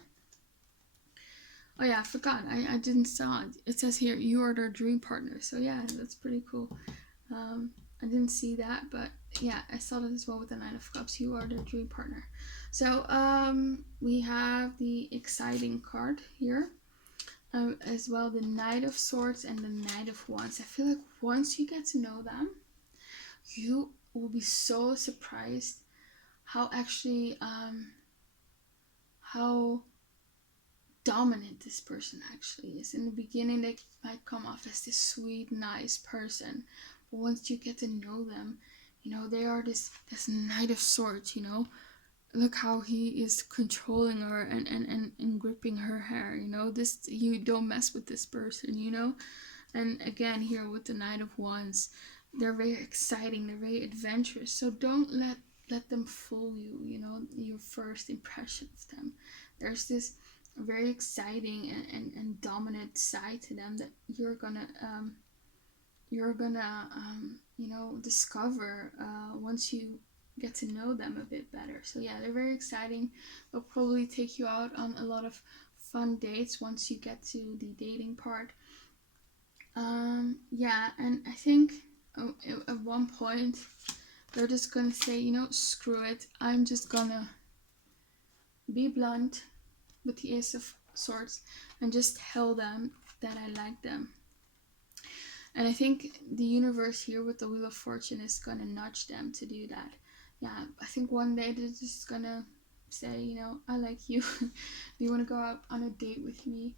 Oh yeah, I forgot. I didn't saw it. It says here you are their dream partner. So yeah, that's pretty cool. I didn't see that, but yeah, I saw that as well with the Nine of Cups. You are their dream partner. So we have the exciting card here. As well, the Knight of Swords and the Knight of Wands. I feel like once you get to know them, you will be so surprised how actually how dominant this person actually is. In the beginning, they might come off as this sweet, nice person, but once you get to know them, you know, they are this Knight of Swords, you know. Look how he is controlling her and gripping her hair, you know. This, you don't mess with this person, you know. And again, here with the Knight of Wands, they're very exciting, they're very adventurous, so don't let them fool you, you know, your first impression of them. There's this very exciting and dominant side to them that you're gonna you know, discover once you get to know them a bit better. So yeah, they're very exciting. They'll probably take you out on a lot of fun dates once you get to the dating part. Yeah, and I think at one point they're just gonna say, you know, screw it, I'm just gonna be blunt with the Ace of Swords and just tell them that I like them. And I think the universe here with the Wheel of Fortune is gonna nudge them to do that. Yeah, I think one day they're just gonna say, you know, I like you. Do you want to go out on a date with me?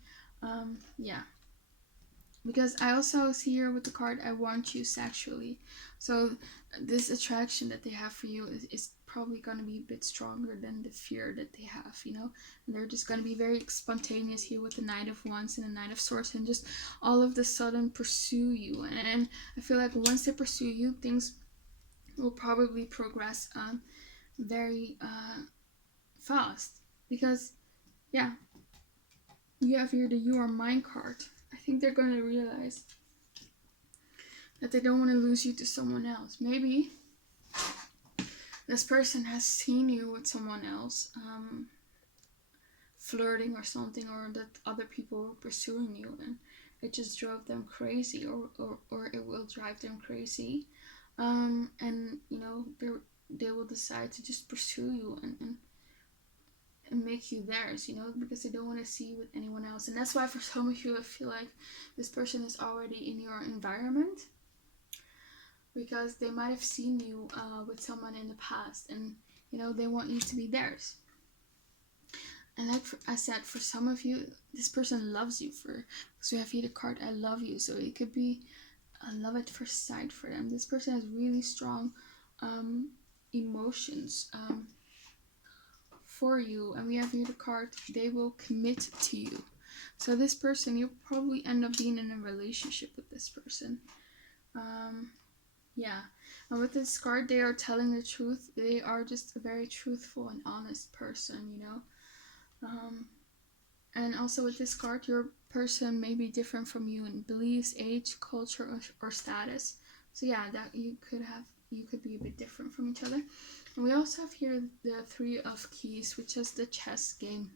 Yeah. Because I also see here with the card, I want you sexually. So this attraction that they have for you is probably going to be a bit stronger than the fear that they have, you know. And they're just going to be very spontaneous here with the Knight of Wands and the Knight of Swords, and just all of the sudden pursue you. And I feel like once they pursue you, things will probably progress very fast. Because, yeah, you have here the You Are Mine card. I think they're going to realize that they don't want to lose you to someone else. Maybe this person has seen you with someone else, flirting or something, or that other people were pursuing you, and it just drove them crazy, or it will drive them crazy. And you know, they will decide to just pursue you and make you theirs, you know, because they don't want to see you with anyone else. And that's why for some of you, I feel like this person is already in your environment, because they might have seen you with someone in the past, and you know, they want you to be theirs. And like I said, for some of you, this person loves you, because we have here the card I love you, so it could be a love at first sight for them. This person has really strong emotions for you, and we have here the card they will commit to you. So this person, you'll probably end up being in a relationship with this person. Yeah, and with this card, they are telling the truth. They are just a very truthful and honest person, you know. And also with this card, your person may be different from you in beliefs, age, culture, or status. So yeah, that you could be a bit different from each other. And we also have here the Three of Keys, which is the chess game.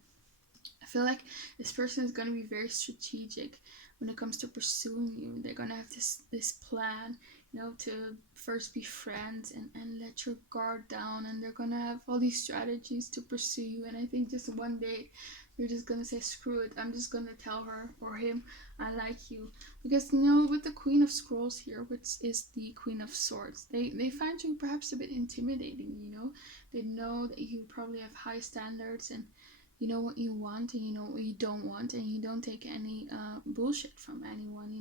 I feel like this person is going to be very strategic when it comes to pursuing you. They're going to have this plan to first be friends and let your guard down, and they're gonna have all these strategies to pursue you. And I think just one day you're just gonna say, screw it, I'm just gonna tell her or him I like you. Because with the Queen of Scrolls here, which is the Queen of Swords, they find you perhaps a bit intimidating. They know that you probably have high standards, and you know what you want and you know what you don't want, and you don't take any bullshit from anyone.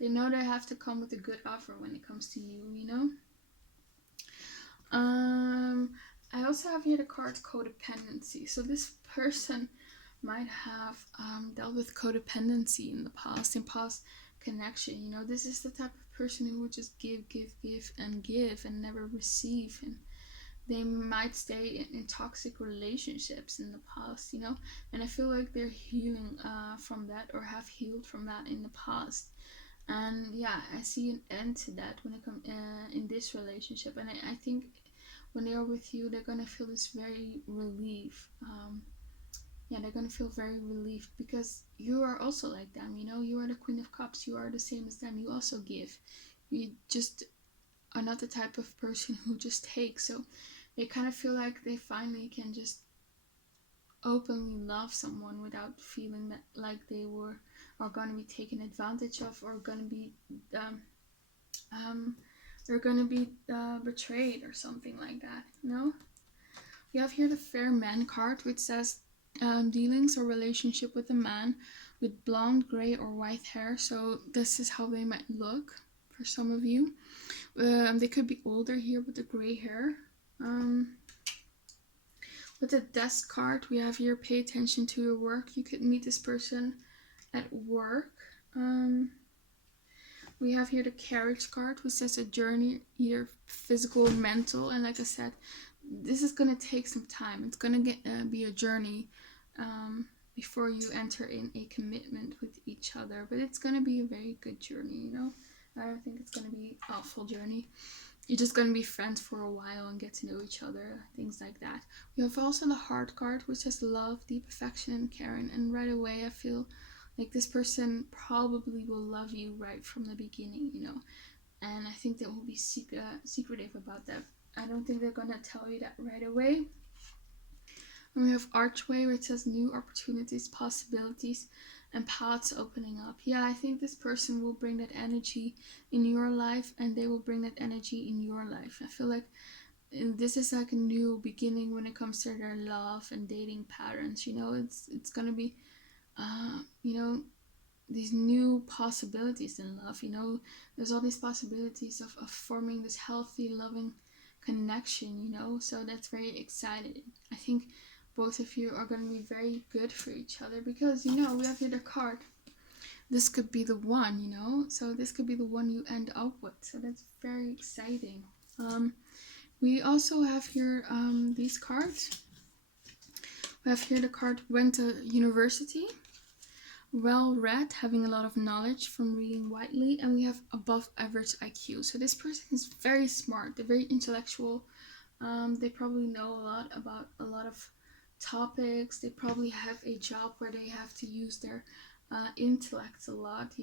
They know they have to come with a good offer when it comes to you. I also have here the card codependency. So this person might have dealt with codependency in the past, in past connection. This is the type of person who would just give, give and never receive. And they might stay in toxic relationships in the past, and I feel like they're healing from that, or have healed from that in the past. And yeah, I see an end to that when it comes in this relationship. And I think when they are with you, they're gonna feel this very relief. They're gonna feel very relieved, because you are also like them. You are the Queen of Cups, you are the same as them, you also give. You just are not the type of person who just takes. So they kind of feel like they finally can just openly love someone without feeling that like they are going to be taken advantage of, or going to be they're going to be betrayed or something like that. We have here the Fair Man card, which says dealings or relationship with a man with blonde, gray, or white hair. So this is how they might look for some of you. They could be older here with the gray hair. With the Death card, we have here pay attention to your work. You could meet this person at work. We have here the Carriage card, which says a journey, either physical or mental. And like I said, this is going to take some time. It's going to be a journey before you enter in a commitment with each other. But it's going to be a very good journey, I don't think it's going to be an awful journey. You're just going to be friends for a while and get to know each other, things like that. We have also the Heart card, which says love, deep affection, and caring. And right away, I feel like this person probably will love you right from the beginning, And I think they will be secretive about that. I don't think they're going to tell you that right away. And we have Archway, which says new opportunities, possibilities, and paths opening up. Yeah, I think this person will bring that energy in your life, and they will bring that energy in your life. I feel like this is like a new beginning when it comes to their love and dating patterns. It's gonna be these new possibilities in love. There's all these possibilities of forming this healthy, loving connection. So that's very exciting. I think both of you are going to be very good for each other, because we have here the card, this could be the one. So this could be the one you end up with. So that's very exciting. We also have here these cards. We have here the card went to university, well read, having a lot of knowledge from reading widely, and we have above average IQ. So this person is very smart, they're very intellectual. They probably know a lot about a lot of topics. They probably have a job where they have to use their intellect a lot, so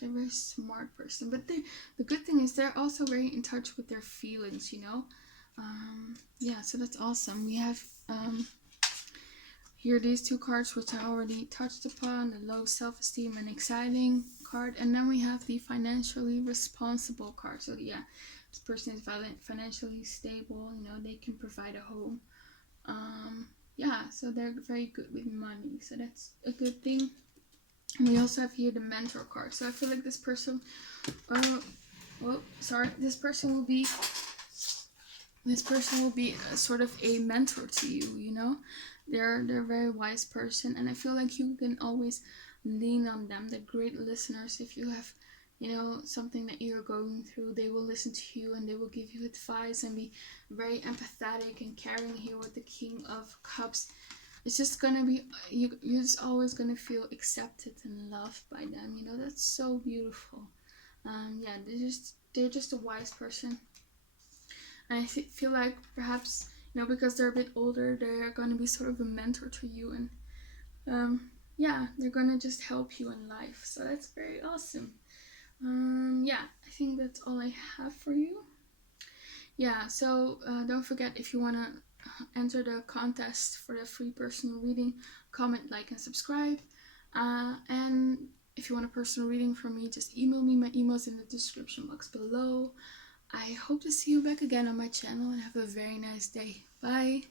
they're a very smart person. But the good thing is they're also very in touch with their feelings, so that's awesome. We have here these two cards, which I already touched upon, the low self-esteem and exciting card, and then we have the financially responsible card. So yeah, this person is financially stable, they can provide a home. So they're very good with money, so that's a good thing. And we also have here the mentor card. So I feel like this person this person will be sort of a mentor to you. They're a very wise person, and I feel like you can always lean on them. They're great listeners. If you have something that you're going through, they will listen to you and they will give you advice and be very empathetic and caring. Here with the King of Cups, it's just gonna be you're just always gonna feel accepted and loved by them. That's so beautiful. They're just a wise person, and I feel like perhaps because they're a bit older, they're gonna be sort of a mentor to you, and they're gonna just help you in life. So that's very awesome. Yeah, I think that's all I have for you. Yeah, so don't forget, if you want to enter the contest for the free personal reading, comment, like, and subscribe. And if you want a personal reading from me, just email me. My email's in the description box below. I hope to see you back again on my channel, and have a very nice day. Bye!